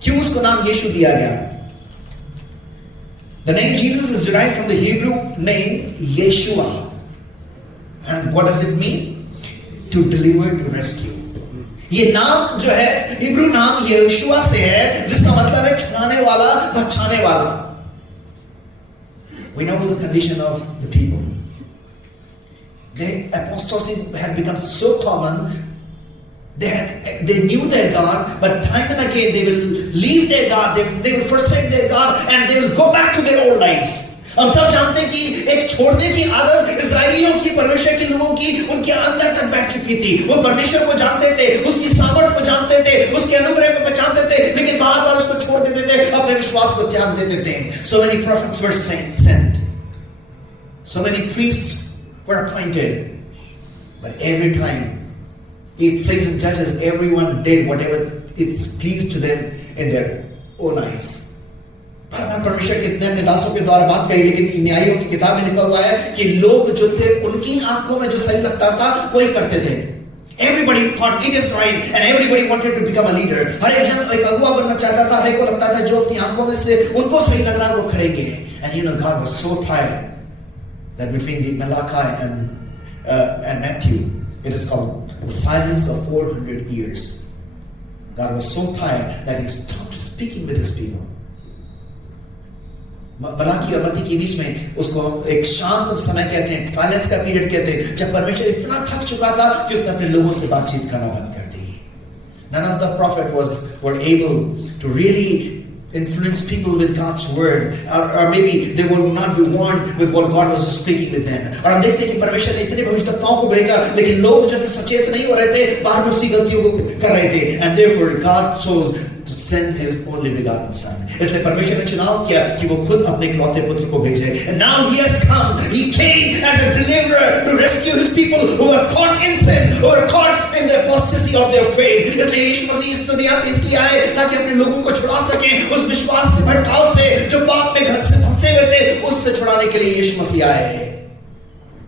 क्यों उसको नाम यीशु दिया गया? The name Jesus is derived from the Hebrew name Yeshua. And what does it mean? To deliver, to rescue. ये नाम जो है हिब्रू नाम यहोशुआ से है, जिसका मतलब है छुड़ाने वाला, बचाने वाला. We know the condition of the people. The apostasy had become so common. They knew their God, but time and again they will leave their God, they will forsake their God, and they will go back to their old lives. हम सब जानते हैं कि एक छोड़ने की आदत इस्राएलियों की, परमेश्वर के लोगों की, उनके अंदर तक बैठ चुकी थी. वो परमेश्वर को जानते थे, उसकी सामर्थ को जानते थे, उसके अनुग्रह को पहचानते थे, लेकिन बार-बार उसको छोड़ देते थे, अपने विश्वास को त्याग देते थे. So many prophets were sent. So many priests were appointed. But every time, it says in Judges, everyone did whatever it's pleased to them in their own eyes. परमेश्वर के इतने अपने दासों के द्वारा बात कही, लेकिन न्यायों की किताब में लिखा हुआ है कि लोग जो थे उनकी आंखों में जो सही लगता था वही करते थे. Everybody thought it is right and everybody wanted to become a leader. हर एक जन एक अगुआ बनना चाहता था, हर एक को लगता था जो अपनी आंखों में से उनको सही लग रहा वो करेंगे. And God was so tired that between the Malachi and Matthew, it is called the silence of 400 years. God was so tired that he stopped speaking with his people. Malachi और मत्ती के बीच में उसको एक शांत समय कहते हैं, साइलेंस का पीरियड कहते हैं, जब परमेश्वर इतना थक चुका था कि उसने अपने लोगों से बातचीत करना बंद कर दी. None of the prophets were able to really influence people with God's word, or maybe they would not be warned with what God was speaking with them. और हम देखते हैं कि परमेश्वर ने इतने भविष्यवक्ताओं को भेजा, लेकिन लोग जो सचेत नहीं हो रहे थे, बार बार उसी गलतियों को कर रहे थे, and therefore God chose to send His only begotten Son. इसलिए परमेश्वर ने चुनाव किया कि वो खुद अपने इकलौते पुत्र को भेजे. And now He has come. He came as a deliverer to rescue His people who were caught in sin, who were caught in the apostasy of their faith. इसलिए यीशु मसीह इस दुनिया पे इसलिए आए ताकि अपने लोगों को छुड़ा सके उस विश्वास के भटकाव से जो पाप में फंसे हुए थे, उससे छुड़ाने के लिए यीशु मसीह आए.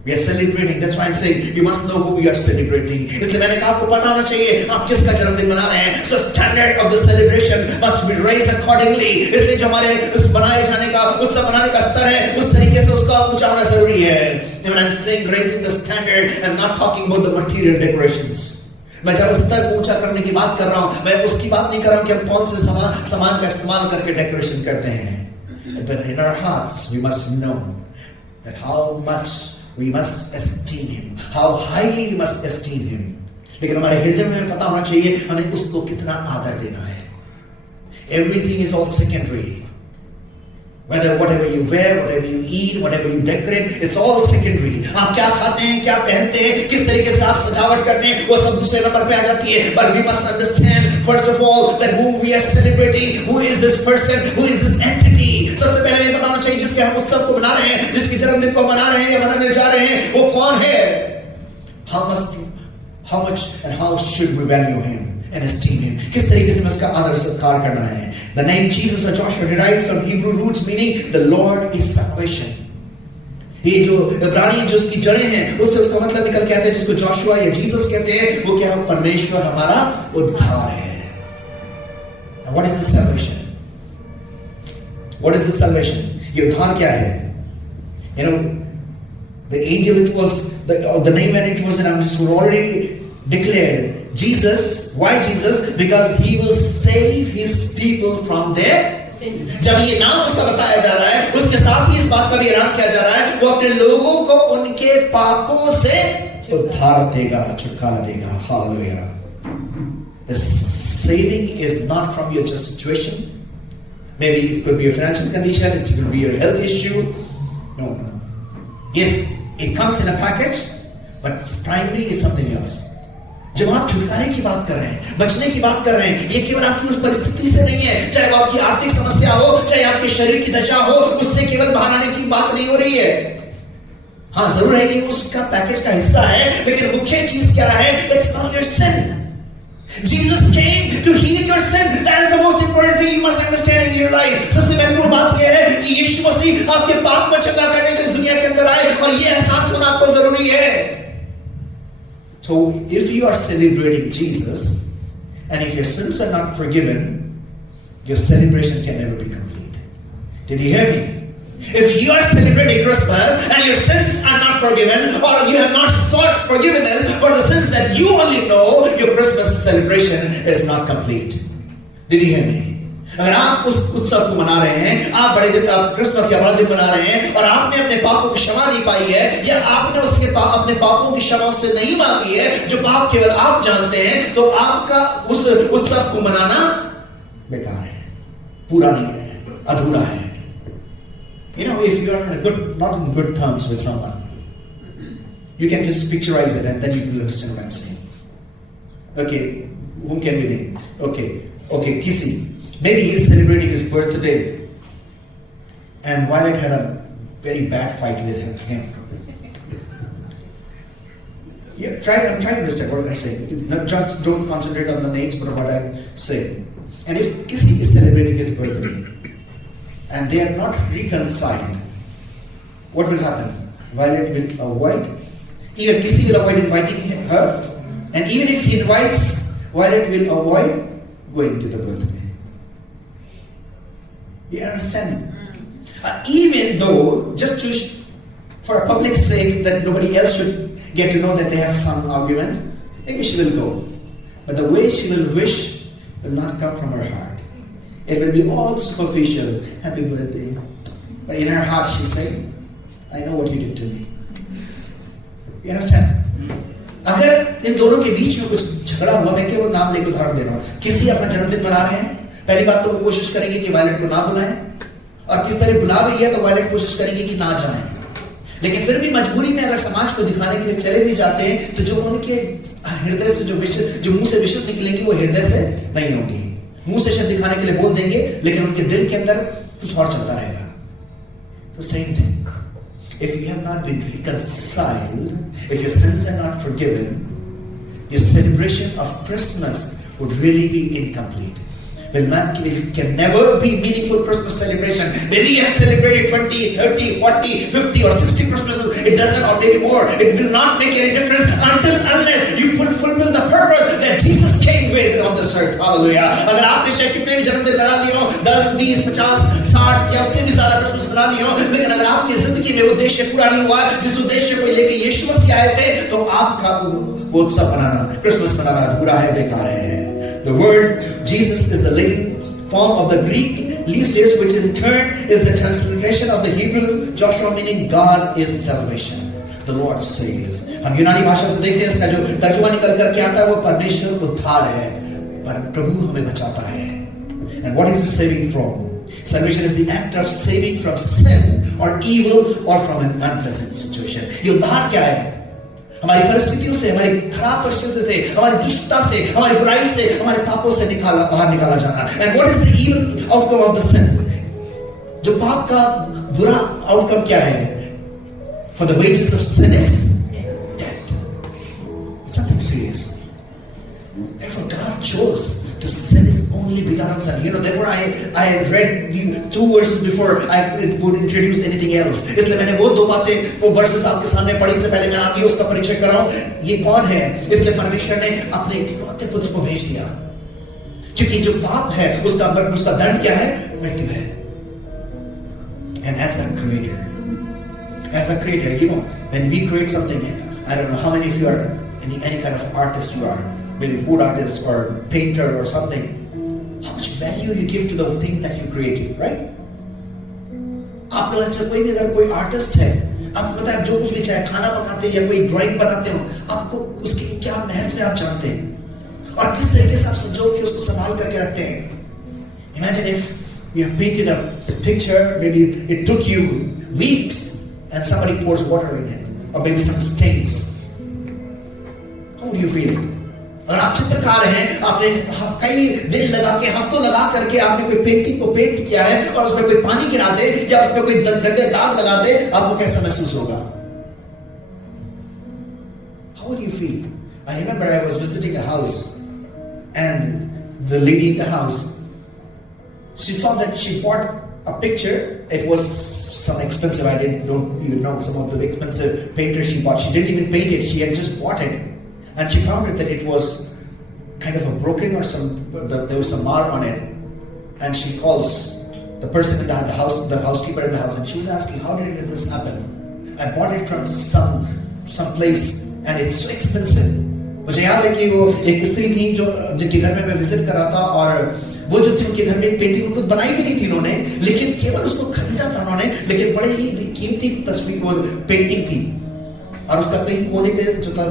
We are celebrating. That's why I'm saying you must know who we are celebrating. इसलिए मैंने कहा आपको पता होना चाहिए आप किसका जन्मदिन मना रहे हैं. So standard of the celebration must be raised accordingly. इसलिए जो हमारे उस बनाए जाने का, उत्सव मनाने का स्तर है, उस तरीके से उसका ऊंचा होना जरूरी है. When I'm saying raising the standard, I'm not talking about the material decorations. मैं जब स्तर को ऊंचा करने की बात कर रहा हूँ, मैं उसकी बात नहीं कर रहा हूँ कि हम कौन से सामान का इस्तेमाल करके डेकोरेशन करते हैं. But in our hearts we must know that how much we must esteem Him, how highly we must esteem Him. लेकिन हमारे हृदय में पता होना चाहिए हमें उसको कितना आदर देना है. Everything is all secondary. Whether whatever you wear, whatever you eat, whatever you decorate, it's all secondary. आप क्या खाते हैं, क्या पहनते हैं, किस तरीके से आप सजावट करते हैं, वो सब दूसरे नंबर पे आ जाती है. But we must understand first of all that whom we are celebrating, who is this person, who is this entity. सबसे पहले हमें पता होना चाहिए जिसके हम उत्सव को मना रहे हैं, जिसके जन्मदिन को मना रहे हैं या मनाने जा रहे हैं, वो कौन है. How much and how should we value Him and esteem Him? किस तरीके से हमें उसका आदर सत्कार करना है. The name Jesus or Joshua derives from Hebrew roots meaning the Lord is salvation. ये जो इब्रानी जो उसकी जड़ें हैं उससे उसका मतलब निकल के आता है जिसको जोशुआ या जीसस कहते हैं, वो क्या है, परमेश्वर हमारा उद्धार है. Now what is this salvation? What is this salvation? ये उद्धार क्या है? You know, the angel, it was the name when it was announced already declared. Jesus, why Jesus? Because He will save His people from their sins. जब ये नाम उसका बताया जा रहा है, उसके साथ ही इस बात का भी ऐलान किया जा रहा है, वो अपने लोगों को उनके पापों से उद्धार देगा, छुटकारा देगा. Hallelujah. The saving is not from your just situation. Maybe it could be a financial condition, it could be a health issue. No. Yes, it comes in a package, but primary is something else. जब आप छुटकारे की बात कर रहे हैं, बचने की बात कर रहे हैं, ये केवल आपकी उस परिस्थिति से नहीं है, चाहे वो आपकी आर्थिक समस्या हो, चाहे आपके शरीर की दशा हो, उससे केवल बाहर आने की बात नहीं हो रही है. हाँ, जरूर है ये उसका पैकेज का हिस्सा है, लेकिन मुख्य चीज क्या है? It's not your sin. Jesus came to heal your sin. That is the most important thing you must understand in your life. सबसे महत्वपूर्ण बात यह है कि यीशु मसीह आपके पाप को चंगा करने के लिए दुनिया के अंदर आए, और ये एहसास होना आपको जरूरी है. So if you are celebrating Jesus, and if your sins are not forgiven, your celebration can never be complete. Did you hear me? If you are celebrating Christmas and your sins are not forgiven, or you have not sought forgiveness for the sins that you only know, your Christmas celebration is not complete. Did you hear me? अगर आप उस उत्सव को मना रहे हैं, आप बड़े दिन आप क्रिसमस या बड़ा दिन मना रहे हैं, और आपने अपने पापों की क्षमा नहीं पाई है, या आपने अपने पापों की क्षमा उससे नहीं मांगी है, जो पाप केवल आप जानते हैं, तो आपका उस उत्सव को मनाना बेकार है, पूरा नहीं है, अधूरा है. You know, if you are not in good terms with someone, you can just picturize it and then you will understand what I'm saying. Okay, whom can we name? Okay, Kissy. Maybe he is celebrating his birthday, and Violet had a very bad fight with him. Yeah, I'm trying to understand what I'm saying. Just don't concentrate on the names, but what I'm saying. And if Kissy is celebrating his birthday, and they are not reconciled, what will happen? Violet will avoid. Even Kissy will avoid inviting her, and even if he invites, Violet will avoid going to the birthday. You understand? Even though, just for a public sake, that nobody else should get to know that they have some argument, maybe she will go. But the way she will wish will not come from her heart. It will be all superficial. Happy birthday. But in her heart she say, I know what you did to me. You understand? अगर इन दोनों के बीच में कुछ झगड़ा हुआ, मैं केवल नाम लेकर उदाहरण दे रहा हूँ, किसी अपना जन्मदिन मना रहे हैं, पहली बात तो वो कोशिश करेंगे कि वायलेट को ना बुलाएं, और किस तरह बुला रही है तो वायलेट कोशिश करेंगे कि ना जाएं। लेकिन फिर भी मजबूरी में अगर समाज को दिखाने के लिए चले भी जाते हैं तो जो उनके हृदय से जो मुंह से विशेष निकलेंगी वो हृदय से नहीं होंगी। मुंह से शब्द दिखाने के लिए बोल देंगे लेकिन उनके दिल के अंदर कुछ और चलता रहेगा। So same thing. If you have not been reconciled, if your sins are not forgiven, your celebration of Christmas would really be incomplete. Can never be meaningful Christmas celebration. Maybe you have celebrated 20, 30, 40, 50 or 60 Christmases. It doesn't, or maybe more. It will not make any difference unless you fulfill the purpose that Jesus came with on this earth. Hallelujah. अगर आपने शायद कितने भी जन्मदिन बना लिए हो, 10, 20, 50, 60 या उससे भी ज्यादा क्रिसमस बना लिए हो, लेकिन अगर आपकी जिंदगी में वो उद्देश्य पूरा नहीं हुआ जिस उद्देश्य को लेकर यीशु मसीह आए थे, तो आपका वो उत्सव मनाना, क्रिसमस मनाना अधूरा है, बेकार है। The word Jesus is the living form of the Greek Lysis, which in turn is the transliteration of the Hebrew Joshua, meaning God is salvation. The Lord saves. हम यूनानी भाषा से देखते हैं इसका जो तर्जुमा निकल कर क्या आता है वो परमेश्वर उद्धार है, पर प्रभु हमें बचाता है। And what is he saving from? Salvation is the act of saving from sin or evil or from an unpleasant situation. ये उद्धार क्या है? हमारी परिस्थितियों से, हमारी खराब परिस्थितियों से, हमारी दुष्टता से, हमारी बुराई से, हमारे पापों से बाहर निकाला जाना। And what is the evil outcome of the sin? जो पाप का बुरा आउटकम क्या है? For the wages of sin is death. It's something serious. Therefore, God chose to send His only begotten Son. Therefore I read you 2 verses before I would introduce anything else. इसलिए मैंने वो 2 बातें, वो verses आपके सामने पढ़ी से पहले मैं आगे उसका परिचय कराऊं। ये कौन है? इसलिए परमेश्वर ने अपने इकलौते पुत्र को भेज दिया, क्योंकि जो पाप है उसका दंड क्या है? मृत्यु है। And as a creator, when we create something, I don't know how many of you are any kind of artist you are, maybe food artist or painter or something, how much value you give to the thing that you created, right? आप लोग अच्छा कोई भी अगर कोई artist है, आपको पता है जो कुछ भी चाहे खाना पकाते हो या कोई ड्राइंग बनाते हो, आपको उसकी क्या महत्व है आप जानते हैं, और किस तरीके से आप संजो के उसको संभाल करके रखते हैं। Imagine if you have painted a picture, maybe it took you weeks and somebody pours water in it, or maybe some stains. How would you feel it? अगर आप चित्रकार हैं, आपने कई दिन लगा के, हफ्तों लगा करके आपने कोई पेंटिंग को पेंट किया है और उसमें कोई पानी गिरा दे या उसमें कोई गंदे दाग लगा दे, आपको कैसा महसूस होगा? How would you feel? I remember I was visiting a house and the lady in the house, she saw that she bought a picture. It was some expensive, don't even know some of the expensive painters she bought. She didn't even paint it, she had just bought it. And she found that it was kind of a broken or there was some mark on it. And she calls the person in the house, the housekeeper in the house, and she was asking, how did this happen? I bought it from some place and it's so expensive. मुझे याद है कि वो एक स्त्री थी जो जिनके घर में मैं विजिट कर रहा था, और वो जो थी उनके घर में एक पेंटिंग उनको बनाई भी नहीं थी उन्होंने, लेकिन केवल उसको खरीदा था उन्होंने, लेकिन बड़े ही कीमती तस्वीर वो पेंटिंग थी, और उसका कहीं कोने पे जो था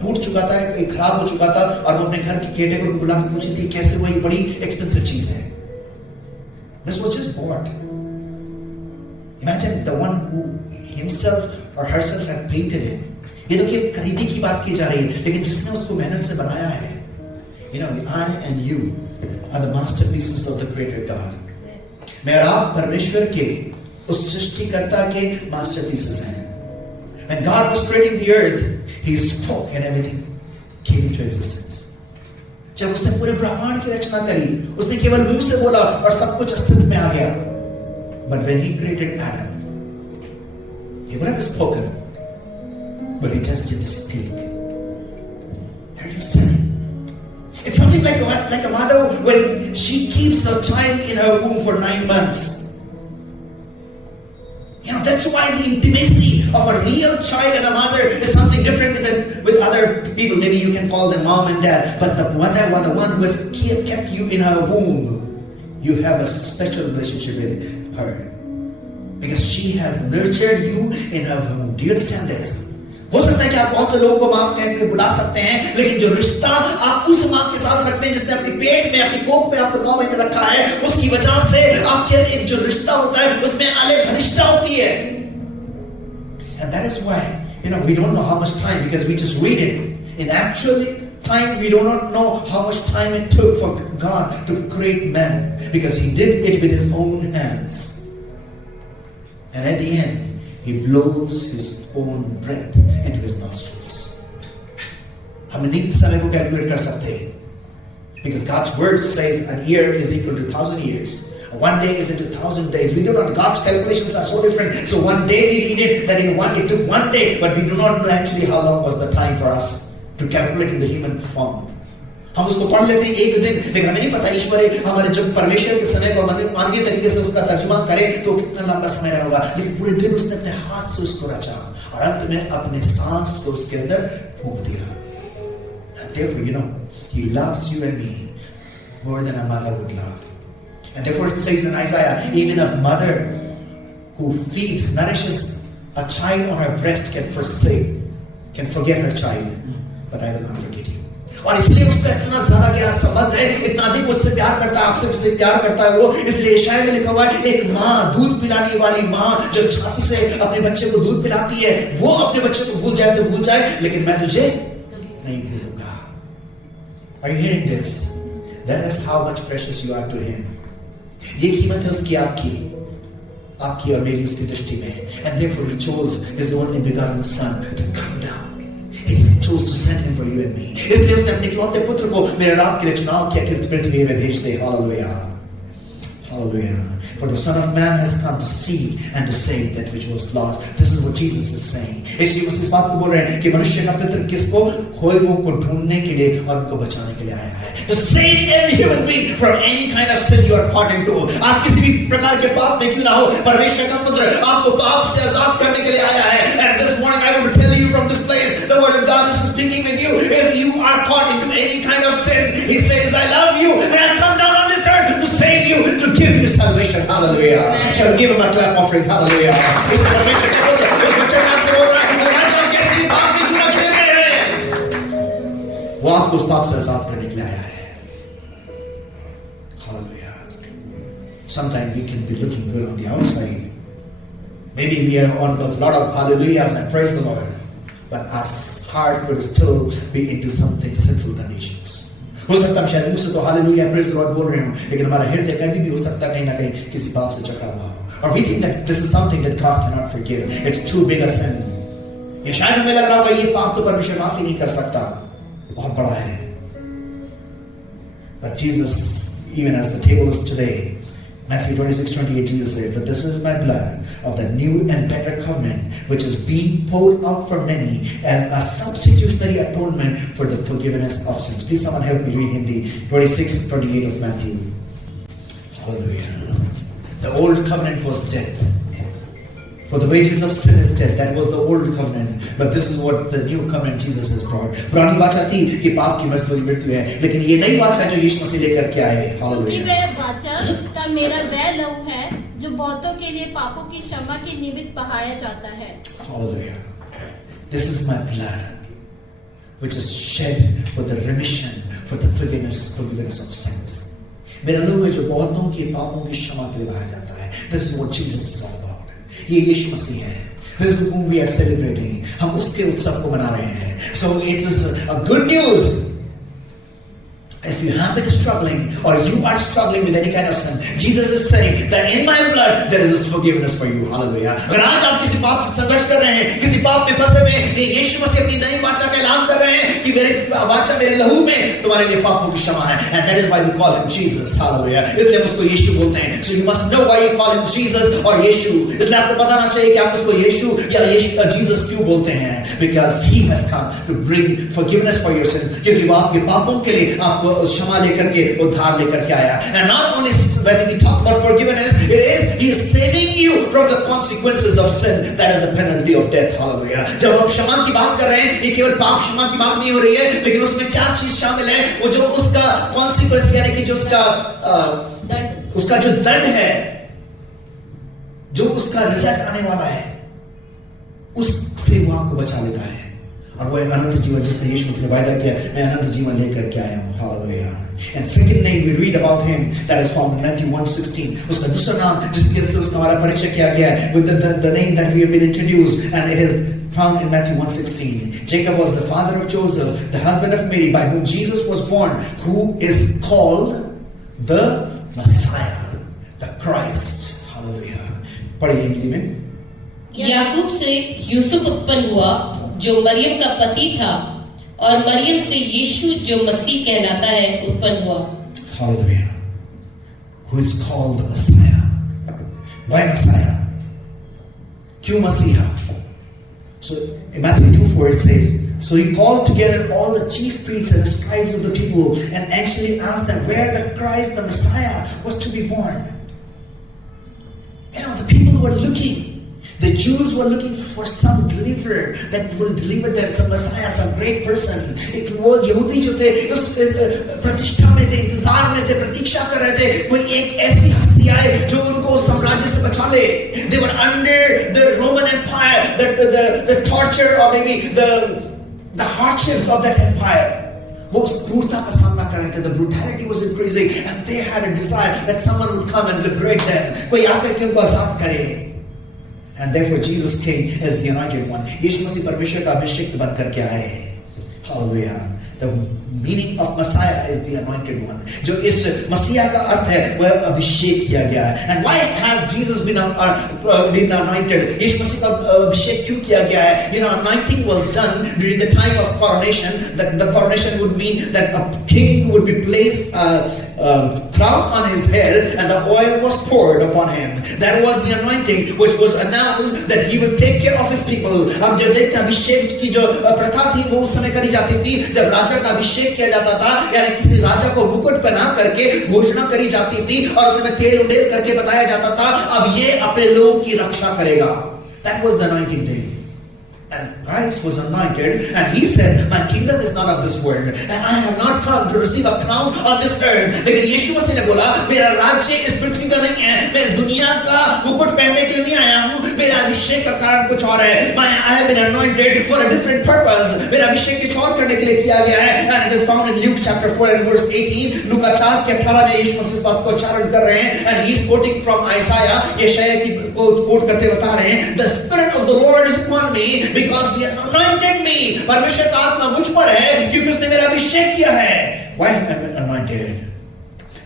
टूट चुका था, खराब हो चुका था, और वो अपने घर के केटे को बुला के पूछी थी कैसे वो ये बड़ी एक्सपेंसिव चीज है। This was just bought. Imagine the one who himself or herself had painted it. ये तो कि खरीदी की बात की जा रही है, लेकिन जिसने उसको मेहनत से बनाया है, I and you are the masterpieces of the Creator God. मैं और आप परमेश्वर के उस सृष्टिकर्ता के masterpieces हैं। When God was creating the earth, He spoke and everything came into existence. जब उसने पूरे ब्रह्मांड की रचना करी, उसने केवल मुंह से बोला और सब कुछ अस्तित्व में आ गया। But when He created Adam, He would have spoken, but He just didn't speak. Are you understanding? It's something like a mother when she keeps her child in her womb for 9 months. That's why the intimacy of a real child and a mother is something different with other people. Maybe you can call them mom and dad, but the one who has kept you in her womb, you have a special relationship with her because she has nurtured you in her womb. Do you understand this? हो सकता है कि आप बहुत से लोगों को मां कह के बुला सकते हैं, लेकिन जो रिश्ता आप उस मां के साथ रखते हैं जिसने अपनी पेट में, अपनी कोख में आपको 9 महीने रखा है, उसकी वजह से आपके एक जो रिश्ता होता है उसमें अलग घनिष्ठता होती है. And that is why, we don't know how much time, because we just read it. In actual time, we do not know how much time it took for God to create man, because He did it with His own hands. And at the end, He blows His own breath into His nostrils. हम नहीं समय को calculate कर सकते, because God's word says an year is equal to 1,000 years. One day is into 1,000 days. We do not. God's calculations are so different. So one day we read it that it took one day, but we do not know actually how long was the time for us to calculate in the human form. हम उसको पढ़ लेते हैं एक दिन, लेकिन हमें नहीं पता ईश्वर हमारे जब परमेश्वर के समय को मानवीय तरीके से उसका तर्जुमा करे तो कितना लंबा समय रहेगा, लेकिन पूरे दिन उसने अपने हाथ से उसको रचा और अंत में अपने सांस को उसके अंदर फूंक दिया. And therefore, He loves you and me more than a mother would love. And therefore it says in Isaiah, even a mother who nourishes a child on her breast can forget her child, but I will not forget you. और इसलिए उसका इतना ज्यादा गहरा संबंध है, इतना अधिक उससे प्यार करता है, आपसे उससे प्यार करता है वो. इसलिए यशायाह में लिखा हुआ है, एक माँ, दूध पिलाने वाली माँ जो छाती से अपने बच्चे को दूध पिलाती है, वो अपने बच्चे को भूल जाए तो भूल जाए, लेकिन मैं तुझे नहीं भूलूंगा. Are you hearing this? That is how much precious you are to Him. ये कीमत है उसकी, आपकी और मेरी उसकी दृष्टि में. And therefore He chose His only begotten Son to come down. He chose to send Him for you and me. इसलिए उसने अपने इकलौते पुत्र को मेरे नाम के लिए चुनाव किया कि इस पृथ्वी में भेज दे. Hallelujah. Hallelujah. For the Son of Man has come to seek and to save that which was lost. This is what Jesus is saying. इसलिए उस बात को बोल रहे हैं कि मनुष्य का पुत्र किसको खोए हुओं को ढूंढने के लिए और उनको बचाने के लिए आया है. To save every human being from any kind of sin you are caught into. आप किसी भी प्रकार के पाप में क्यों ना हो, परमेश्वर का पुत्र आपको पाप से आजाद करने के लिए आया है. And this morning I want to tell you from this place, the word of God is speaking with you. If you are caught into any kind of sin, He says, I love you and I have come down on this earth to save you, to give you salvation. Hallelujah. Shall we give Him a clap offering? Hallelujah. इस परमेश्वर का पुत्र उस बच्चे का आपसे बोल रहा है, अगर आज आप कैसे पाप में क्यों ना खेल रहे हैं, वो आपको उस पाप से आजाद करने के लिए आया है. Hallelujah. Sometimes we can be looking good on the outside. Maybe we are on a lot of hallelujahs and praise the Lord, but our heart could still be into something sinful conditions. हो सकता है शायद मुंह से तो hallelujah praise the Lord बोल रहे हो, लेकिन हमारा हृदय कभी भी हो सकता है कहीं ना कहीं किसी पाप से जकड़ा हुआ हो. और we think that this is something that God cannot forgive. It's too big a sin. ये शायद हमें लग रहा होगा ये पाप तो परमेश्वर माफी नहीं कर सकता, बहुत बड़ा है. But Jesus, even as the table is today, Matthew 26:28, Jesus said, "For this is my blood of the new and better covenant, which is being poured out for many as a substitutionary atonement for the forgiveness of sins." Please someone help me read Hindi, 26:28 of Matthew. Hallelujah. The old covenant was death. For the wages of sin is death. That was the old covenant. But this is what the new covenant Jesus has brought. पुरानी वाचा थी कि पाप की मजदूरी मृत्यु है, लेकिन ये नई वाचा जो यीशु मसीह लेकर के आए. हालेलुया. वह वाचा का मेरा वह लहू है जो बहुतों के लिए पापों की क्षमा के निमित्त बहाया जाता है. Hallelujah. This is my blood, which is shed for the remission, for the forgiveness of sins. मेरा लहू है जो बहुतों के पापों की क्षमा के लिए बहाया जाता है. This is what Jesus is all about. ये यीशु मसीह है. This is whom we are celebrating. हम उसके उत्सव को मना रहे हैं. So it is a good news. If you have been struggling or you are struggling with any kind of sin, Jesus is saying that in my blood there is forgiveness for you. Hallelujah. अगर आज आप किसी पाप से संघर्ष कर रहे हैं, किसी पाप में फंसे हुए हैं, यीशु मसीह अपनी नई वाचा का ऐलान कर रहे हैं कि मेरे वाचा मेरे लहू में तुम्हारे लिए पापों की क्षमा है. And that is why we call Him Jesus. Hallelujah. इसलिए हम उसको यीशु बोलते हैं. So you must know why you call Him Jesus or यीशु. इसलिए आपको पता होना चाहिए कि आप उसको यीशु या Jesus क्यों बोलते हैं. Because He has come to bring forgiveness for your sins. क्योंकि वो आपके पापों के लिए आपको क्षमा लेकर के उद्धार लेकर के आया. And not only when we talk about forgiveness, He is saving you from the consequences of sin, that is the penalty of death. Hallelujah. जब हम क्षमा की बात कर रहे हैं, ये केवल पाप क्षमा की बात नहीं हो रही है, लेकिन उसमें क्या चीज शामिल है, वो जो उसका consequence यानी कि जो उसका जो दंड है, जो उसका रिजल्ट आने वाला है, उससे वो आपको बचा लेता है. और वो अनंत जीवन जिसने यीशु मसीह ने वायदा किया, मैं अनंत जीवन लेकर के आया हूँ. Hallelujah. And second name we read about him that is found in Matthew 1:16. उसका दूसरा नाम जिसके से उसका हमारा परिचय किया गया है with the name that we have been introduced, and it is found in Matthew 1:16. Jacob was the father of Joseph, the husband of Mary, by whom Jesus was born, who is called the Messiah, the Christ. Hallelujah. पढ़िए हिंदी में. याकूब से यूसुफ उत्पन्न हुआ जो मरियम का पति था, और मरियम से यीशु जो मसीह कहलाता है उत्पन्न हुआ. Hallelujah. Who is called the Messiah? Why Messiah? क्यों मसीहा? So in Matthew 2:4 it says, so he called together all the chief priests and scribes of the people and actually asked them where the Christ, the Messiah, was to be born. You know, the people were looking. The Jews were looking for some deliverer that will deliver them, some Messiah, some great person. एक वो यहूदी जो थे उस प्रतिष्ठा में थे, इंतजार में थे, प्रतीक्षा कर रहे थे कोई एक ऐसी हस्ती आए जो उनको साम्राज्य से बचा ले. They were under the Roman Empire, the torture or maybe the hardships of that empire. वो उस क्रूरता का सामना कर रहे थे. The brutality was increasing and they had a desire that someone would come and liberate them. कोई आकर के उनको आजाद करे. And therefore Jesus came as the anointed one. यीशु मसीह परमेश्वर का अभिषिक्त बन करके आए. Hallelujah. The meaning of Messiah is the anointed one. जो इस मसीहा का अर्थ है वह अभिषेक किया गया है. And why has Jesus been anointed? यीशु मसीह का अभिषेक क्यों किया गया है? You know, anointing was done during the time of coronation. That the coronation would mean that a king would be placed crown on his head and the oil was poured upon him. That was the anointing which was announced that he will take care of his people. हम जब देखते हैं अभिषेक की जो प्रथा थी वो उस समय करी जाती थी जब राजा का अभिषेक किया जाता था, यानी किसी राजा को मुकुट पहना करके घोषणा करी जाती थी और उसमें तेल उड़ेल करके बताया जाता था अब ये अपने लोगों की रक्षा करेगा. That was the anointing thing. And Christ was anointed and he said, my kingdom is not of this world and I have not come to receive a crown on this earth. लेकिन यीशु मसीह ने बोला मेरा राज्य इस पृथ्वी का नहीं है, मैं दुनिया का मुकुट पहनने के लिए नहीं आया हूँ, मेरा अभिषेक का कारण कुछ और है. I have been anointed for a different purpose. मेरा अभिषेक कुछ और करने के लिए किया गया है. And it is found in Luke chapter 4 and verse 18. लूका 4:18 में यीशु मसीह इस बात को उच्चारण कर रहे हैं and he is quoting from Isaiah. यशायाह की कोट करते बता रहे हैं the spirit of the Lord is upon me because he has anointed me. परमेश्वर का आत्मा मुझ पर है क्योंकि उसने मेरा अभिषेक किया है. Why am I anointed?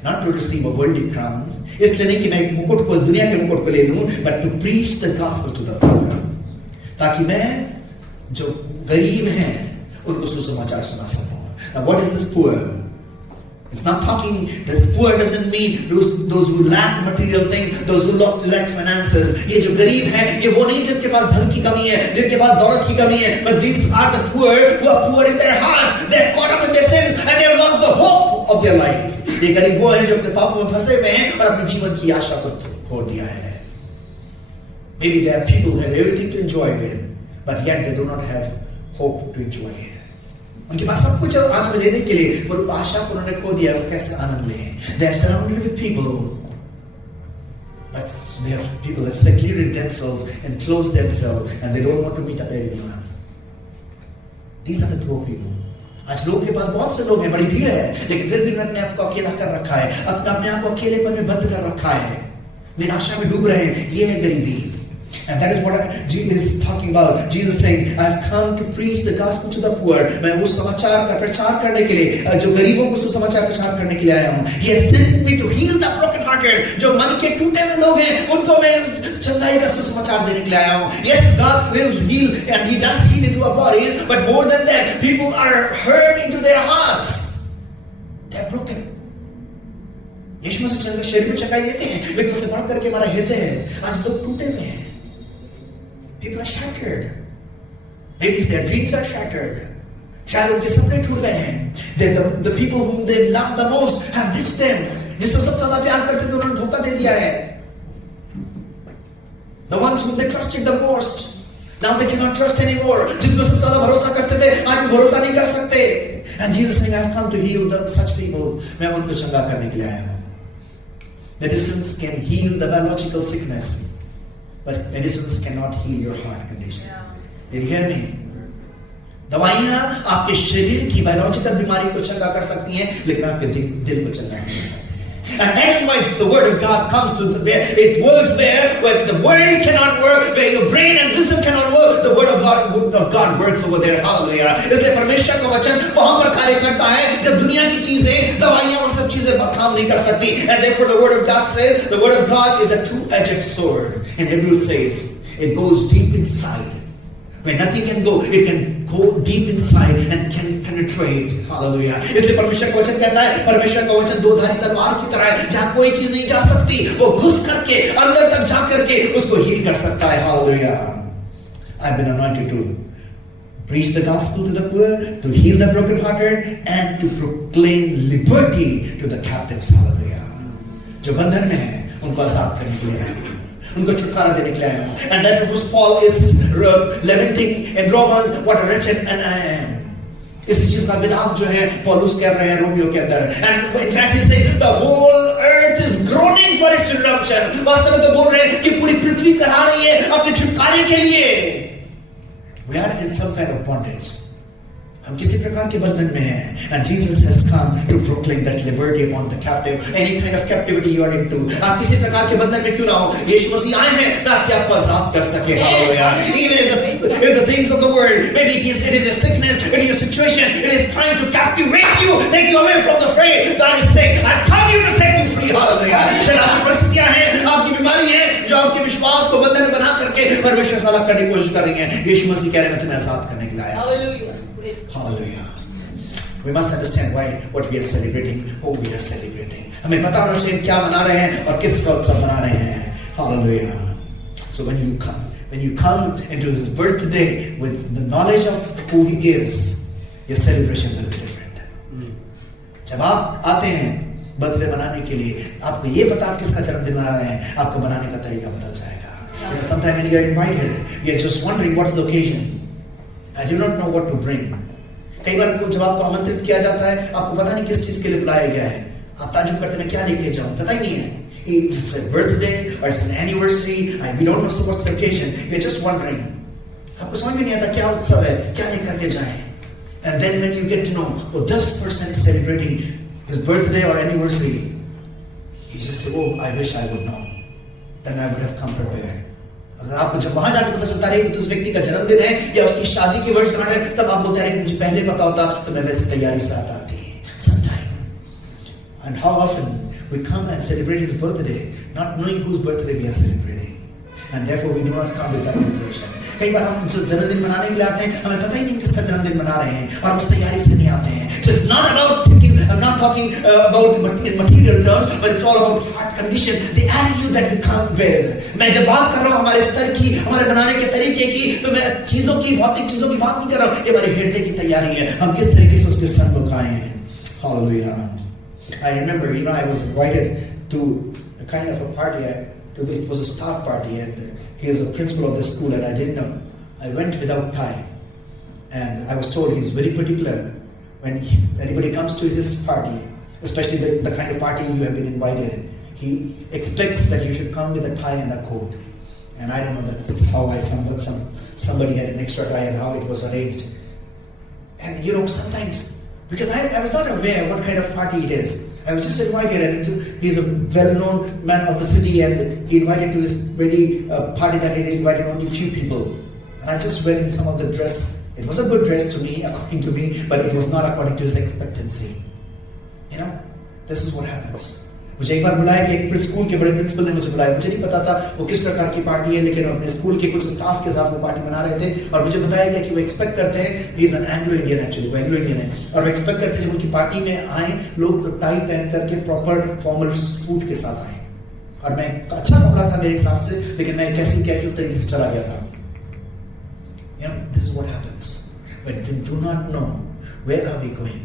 Not to receive a worldly crown. इसलिए नहीं कि मैं मुकुट को दुनिया के मुकुट को ले लूं, but to preach the gospel to the poor. ताकि मैं जो गरीब हैं उनको सुसमाचार सुना सकूं. Now what is this poor? It's not talking, this poor doesn't mean those who lack material things, those who lack finances. ये जो गरीब हैं, ये वो नहीं जिनके पास धन की कमी है, जिनके पास दौलत की कमी है, but these are the poor who are poor in their hearts. They are caught up in their sins and they have lost the hope of their life. ये गरीब वो हैं जो अपने पापों में फंसे हुए हैं और अपने जीवन की आशा को खो दिया है. Maybe there are people who have everything to enjoy with, but yet they do not have hope to enjoy it. उनके पास सब कुछ आनंद लेने के लिए पर आशा को उन्होंने खो दिया. वो कैसे आनंद लें? They are surrounded with people, but people have secluded themselves and closed themselves, and they don't want to meet up everyone. These are the poor people. आज लोगों के पास बहुत से लोग हैं, बड़ी भीड़ है, लेकिन फिर भी उन्होंने अपने आप को अकेला कर रखा है, अपने आप को अकेलेपन में बंद कर रखा है, निराशा में डूब रहे हैं. ये है गरीबी. And that is what Jesus is talking about. Jesus saying, I have come to preach the gospel to the poor. मैं उस समाचार का प्रचार करने के लिए जो गरीबों को सुसमाचार प्रचार करने के लिए आया हूँ. He has sent me to heal the broken-hearted. जो मन के टूटे हुए लोग हैं उनको मैं चंगाई का सुसमाचार देने के लिए आया हूँ. Yes, God will heal and He does heal into our bodies, but more than that, people are hurt into their hearts. They are broken. यीशु मसीह शरीर में चंगाई देते हैं, लेकिन उससे बढ़ करके हमारा हृदय है. आज लोग टूटे हुए हैं. People are shattered. Maybe their dreams are shattered. शायद उनके सपने टूट गए हैं. The people whom they love the most have ditched them. जिससे सबसे ज्यादा प्यार करते थे उन्होंने धोखा दे दिया है. The ones whom they trusted the most, now they cannot trust anymore. जिसमें सबसे ज्यादा भरोसा करते थे आज भरोसा नहीं कर सकते. And Jesus saying, I have come to heal such people. मैं उनको चंगा करने के लिए आया हूँ. Medicines can heal the biological sickness, but medicines cannot heal your heart condition. Did you hear me? दवाइयां आपके शरीर की बायोलॉजिकल बीमारी को चंगा कर सकती हैं, लेकिन आपके दिल को चंगा नहीं कर सकती हैं. And that is why the word of God comes to where it works where the world cannot work, where your brain and wisdom cannot work, the word of God works over there. Hallelujah. इसलिए परमेश्वर का वचन वहां पर कार्य करता है जब दुनिया की चीजें, दवाइयां और सब चीजें काम नहीं कर सकती. And therefore the word of God says, the word of God is a two-edged sword. In Hebrew it says, it goes deep inside. Where nothing can go, it can go deep inside and can penetrate. Hallelujah. इसलिए परमेश्वर का वचन कहता है, परमेश्वर का वचन दो धारी तलवार की तरह है, जहां कोई चीज नहीं जा सकती, वो घुस करके अंदर तक जा करके उसको हील कर सकता है. Hallelujah. I've been anointed to preach the gospel to the poor, to heal the brokenhearted, and to proclaim liberty to the captives. Hallelujah. जो बंधन में है उनको आजाद करने के लिए है, उनको छुटकारा देने के लिए आया हूं. And that was Paul is lamenting in Romans, what a wretched man I am. इसी चीज का विलाप जो है पौलुस कह रहे हैं रोमियो के अंदर. And in fact he says the whole earth is groaning for its redemption. वास्तव में तो बोल रहे हैं कि पूरी पृथ्वी कराह रही है अपने छुटकारे के लिए. We are in some kind of bondage. हम किसी प्रकार के बंधन में हैं. And Jesus has come to proclaim that liberty upon the captive. Any kind of captivity you are into, आप किसी प्रकार के बंधन में क्यों ना हो, यीशु मसीह आए हैं ताकि आपको आजाद कर सके. Hallelujah. Even if the things of the world, maybe it is a sickness, it is a situation, it is trying to captivate you, take you away from the faith. God is saying, I've come here to set you free. Hallelujah. चल आपकी परिस्थितियां हैं, आपकी बीमारी है, जो आपके विश्वास को बंधन बना करके परमेश्वर से अलग करने की कोशिश कर रही है. यीशु मसीह कह रहे हैं मैं तुम्हें आजाद करने के लिए आया. Hallelujah. We must understand what we are celebrating, who we are celebrating. हमें पता होना चाहिए क्या मना रहे हैं और किसका उत्सव मना रहे हैं. Hallelujah. So when you come into his birthday with the knowledge of who he is, your celebration will be different. जब आप आते हैं बर्थडे मनाने के लिए, आपको ये पता आप किसका जन्मदिन मना रहे हैं, आपको मनाने का तरीका बदल जाएगा. Sometimes when you are invited, you are just wondering what's the occasion. I do not know what to bring. कई बार जब आपको आमंत्रित किया जाता है, आपको पता नहीं किस चीज के लिए बुलाया गया है. आप ताज्जुब करते हैं मैं क्या लेके जाऊं, पता ही नहीं है. If it's a birthday or it's an anniversary, we don't know what's the occasion. We're just wondering. आपको समझ में नहीं आता क्या उत्सव है, क्या लेकर के जाएं. And then when you get to know, oh, this person is celebrating his birthday or anniversary, you just say, oh, I wish I would know. Then I would have come prepared. अगर आपको जब वहां जाकर पता चलता है कि उस व्यक्ति का जन्मदिन है या उसकी शादी की वर्षगांठ है, तब आप बोलते हैं मुझे पहले पता होता तो मैं वैसे तैयारी से आता थी. Sometime. And how often we come and celebrate his birthday, not knowing whose birthday we are celebrating. And therefore we do not come with that preparation. कई बार हम जन्मदिन मनाने के लिए आते हैं, हमें पता ही नहीं किसका जन्मदिन मना रहे हैं और हम उस तैयारी से नहीं आते हैं. So it's not about thinking, I'm not talking about in material terms, but it's all about heart condition, the attitude that we come with. मैं जब बात कर रहा हूँ हमारे स्तर की, हमारे बनाने के तरीके की, तो मैं चीजों की, भौतिक चीजों की बात नहीं कर रहा हूँ. ये हमारे हृदय की तैयारी है, हम किस तरीके से उसके सन्मुख आए हैं. Hallelujah. I remember, I was invited to a kind of a party. It was a staff party, and he is a principal of the school, and I didn't know. I went without tie, and I was told he's very particular when anybody comes to his party, especially the kind of party you have been invited. He expects that you should come with a tie and a coat, and I don't know that's how somebody had an extra tie and how it was arranged. And sometimes because I was not aware what kind of party it is. I was just invited, and he's a well-known man of the city, and he invited to his very party that he invited only few people. And I just went in some of the dress. It was a good dress to me, according to me, but it was not according to his expectancy. This is what happens. मुझे एक बार बुलाया कि एक school के बड़े principal ने मुझे बुलाया. मुझे नहीं पता था वो किस प्रकार की पार्टी है, लेकिन अपने स्कूल के कुछ स्टाफ के साथ वो पार्टी मना रहे थे, और मुझे बताया गया कि वो एक्सपेक्ट करते हैं, he is an Anglo Indian, actually वो एंग्लो इंडियन है, और वो एक्सपेक्ट करते हैं जब उनकी पार्टी में आए लोग तो टाई पहन करके प्रॉपर फॉर्मल सूट के साथ आए. और मैं अच्छा कपड़ा था मेरे हिसाब से, लेकिन मैं कैसी कैजुअल तरीके से चला गया था. This is what happens when we do not know where are we going.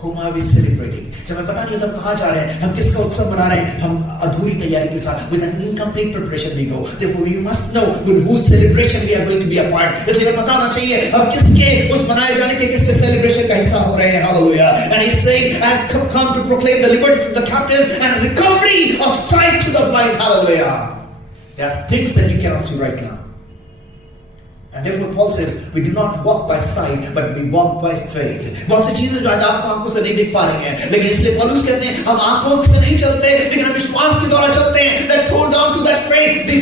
Whom are we celebrating? जब हमें पता नहीं होता हम कहाँ जा रहे हैं, हम किसका उत्सव मना रहे हैं, हम अधूरी तैयारी के साथ, with an incomplete preparation we go. Therefore we must know with whose celebration we are going to be a part. इसलिए हमें पता होना चाहिए हम किसके उस मनाए जाने के किसके celebration का हिस्सा हो रहे हैं. Hallelujah. And he's saying, I have come to proclaim the liberty to the captives and recovery of sight to the blind. Hallelujah. There are things that you cannot see right now. And therefore Paul says, we do not walk by sight, but we walk by faith. बहुत सी चीजें जो आज आपको आंखों से नहीं दिख पा रही हैं, लेकिन इसलिए पौलुस कहते हैं हम आंखों से नहीं चलते, लेकिन हम विश्वास के द्वारा चलते हैं. Let's hold on to that faith, the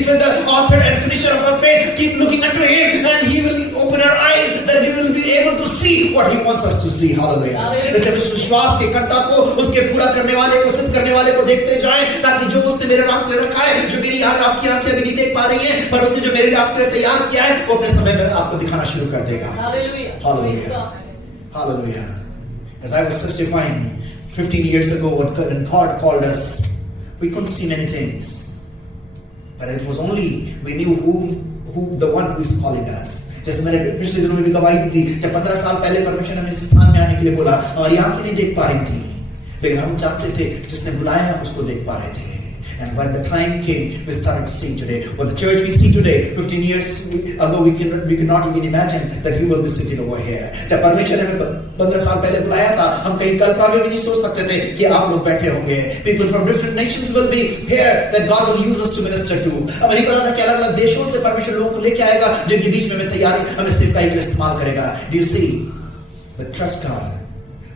author and finisher of our faith. Keep looking unto him, and he will open our eyes, that we will be able to see what he wants us to see. Hallelujah. इसलिए विश्वास के कर्ता को, उसके पूरा करने वाले को, सिद्ध करने वाले को देखते जाएं, ताकि जो उसने मेरे नाम पे रखा है, जो मेरी आपकी आंखें अभी नहीं देख पा रही हैं, पर उसने जो मेरे लिए आपके लिए तैयार किया है, वो अपने समय में आपको दिखाना शुरू कर देगा. Hallelujah. Hallelujah. As I was testifying 15 years ago, when God called us, we couldn't see many things, but it was only we knew who the one who is calling us. जैसे मैंने पिछले दिनों में भी गवाही दी थी, जब 15 साल पहले परमेश्वर ने हमें इस स्थान में आने के लिए बोला, हमारी आंखें नहीं देख पा रही थी, लेकिन हम जानते थे जिसने बुलाया हम उसको देख पा रहे थे. And when the time came, we started to see today. Well, the church we see today, 15 years ago, we could not even imagine that you will be sitting over here. जब परमेश्वर ने हमें 15 साल पहले बुलाया था, हम कहीं कल्पना में भी नहीं सोच सकते थे कि आप लोग बैठे होंगे. People from different nations will be here that God will use us to minister to. हमें नहीं पता था कि अलग-अलग देशों से परमेश्वर लोगों को लेके आएगा, जिनके बीच में हमें तैयारी, हमें सेवकाई के इस्तेमाल करेगा. Do you see? But trust God.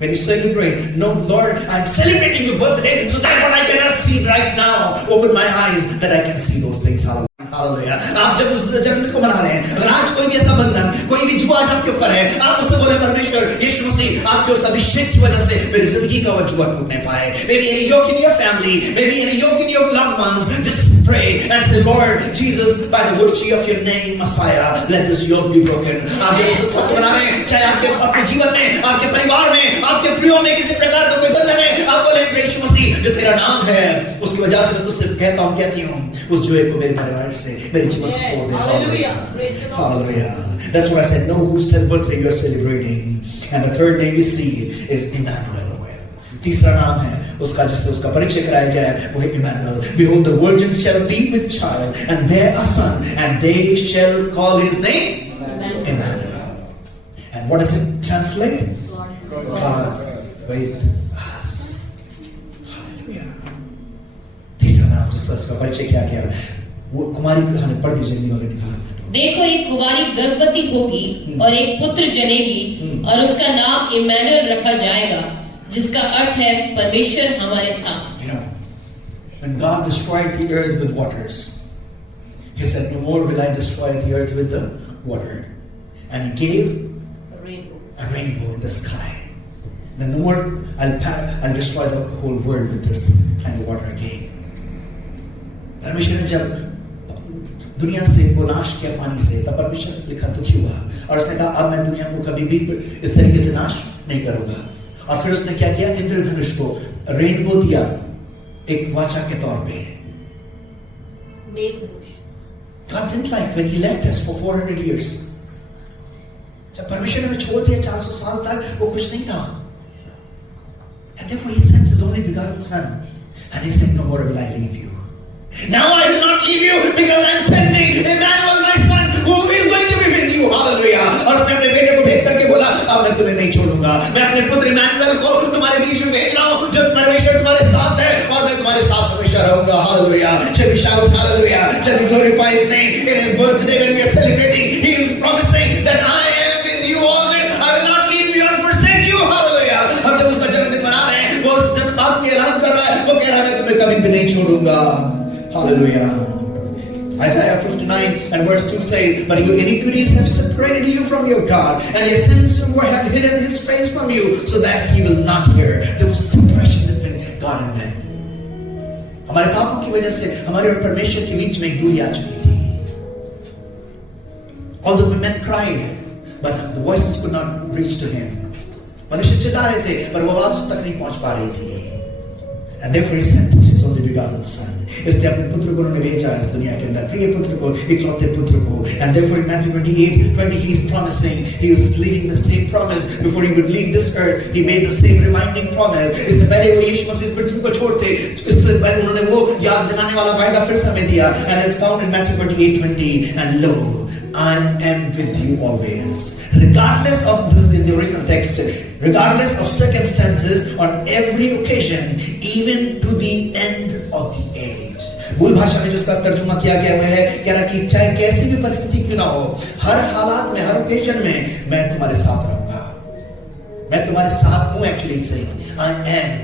When you celebrate, no, Lord, I'm celebrating your birthday, so that what I cannot see right now, open my eyes that I can see those things. Hallelujah. आप जब उस जन्मदिन को मना रहे हैं, अगर आज कोई भी ऐसा बंधन, कोई भी जुआ आज आपके ऊपर है, आप उससे बोले परमेश्वर, यीशु मसीह, आपके उस अभिषेक की वजह से मेरी जिंदगी का वो जुआ टूटने पाए. Maybe any yoke in your family, maybe any yoke in your loved ones, just pray and say, Lord Jesus, by the virtue of your name, Messiah, let this yoke be broken. आप जब इस उत्सव को मना रहे हैं, चाहे आपके अपने जीवन में, आपके परिवार में, आपके प्रियो में किसी प्रकार का कोई बंधन है, आप बोले यीशु मसीह, जो तेरा नाम है, उसकी वजह से मैं तुझसे कहता हूँ, कहती हूँ, उस जुए को मेरे परिवार से, मेरे जीवन से तोड़ दे. Hallelujah. Hallelujah. That's what I said. Know whose birthday you are celebrating. And the third name we see is Emmanuel. तीसरा नाम है उसका, जिससे उसका परिचय कराया गया है, वो है Emmanuel. Behold, the virgin shall be with child and bear a son, and they shall call his name Emmanuel. And what does it translate? God with us. Hallelujah. तीसरा नाम जिससे उसका परिचय किया गया, वो कुमारी कहानी पढ़ दीजिए, निकाला. देखो एक कुमारी गर्भवती होगी और एक पुत्र जनेगी और उसका नाम इम्मानुएल रखा जाएगा, जिसका अर्थ है परमेश्वर हमारे साथ. You know, when God destroyed the earth with waters, He said, "No more will I destroy the earth with the water," and He gave a rainbow in the sky. No more I'll destroy the whole world with this kind of water again. परमेश्वर ने जब दुनिया से को नाश किया पानी से, तब परमेश्वर ने लिखा दुखी हुआ और उसने कहा अब मैं दुनिया को कभी भी इस तरीके से नाश नहीं करूंगा. और फिर उसने क्या किया, इंद्रधनुष को रेनबो दिया एक वाचा के तौर पे. God didn't like when He left us for 400 years. जब परमेश्वर ने हमें छोड़ दिया 400 साल तक, वो कुछ नहीं था. And therefore He sends His only begotten Son, and He said, "No more will I leave you. Now I will not leave you, because I am sending Emmanuel, my son, who is going to be with you." Hallelujah. और उसने अपने बेटे को भेज करके बोला, अब मैं तुम्हें नहीं छोड़ूंगा, मैं अपने पुत्र इम्मानुएल को तुम्हारे बीच में भेज रहा हूँ, जो परमेश्वर तुम्हारे साथ है और मैं तुम्हारे साथ हमेशा रहूंगा. Hallelujah. Shall we shout hallelujah? Shall we glorify His name in His birthday when we are celebrating? He is promising that I am with you always. I will not leave you and forsake you. Hallelujah. हम जब उसका जन्मदिन मना रहे हैं, वो जब बात की ऐलान कर रहा है, वो कह रहा है मैं तुम्हें कभी भी नहीं छोड़ूंगा. Hallelujah. Isaiah 59 and verse 2 say, "But your iniquities have separated you from your God, and your sins have hidden His face from you, so that He will not hear." There was a separation between God and man. हमारे पापों की वजह से हमारे और परमेश्वर के बीच में एक दूरी आ चुकी थी. Although men cried, but the voices could not reach to Him. मनुष्य चिल्ला रहे थे, पर वो आवाज तक नहीं पहुंच पा रही थी. And therefore He sent His only begotten Son. इसलिए अपने पुत्र को उन्होंने भेजा इस दुनिया के अंदर, प्रिय पुत्र को, इकलौते पुत्र को. And therefore in Matthew 28:20 He is promising, He is leaving the same promise before He would leave this earth. He made the same reminding promise. इससे पहले वो यीशु मसीह इस पृथ्वी को छोड़ते, इससे पहले उन्होंने वो याद दिलाने वाला वायदा फिर से हमें दिया. And it's found in Matthew 28:20. And lo, I am with you always, regardless of this, in the original text, regardless of circumstances, on every occasion, even to the end of the age. मूल भाषा में जो उसका तर्जुमा किया गया हुआ है, कह रहा कि चाहे कैसी भी परिस्थिति क्यों ना हो, हर हालात में, हर ओकेजन में मैं तुम्हारे साथ रहूंगा। मैं तुम्हारे साथ हूं, actually saying I am,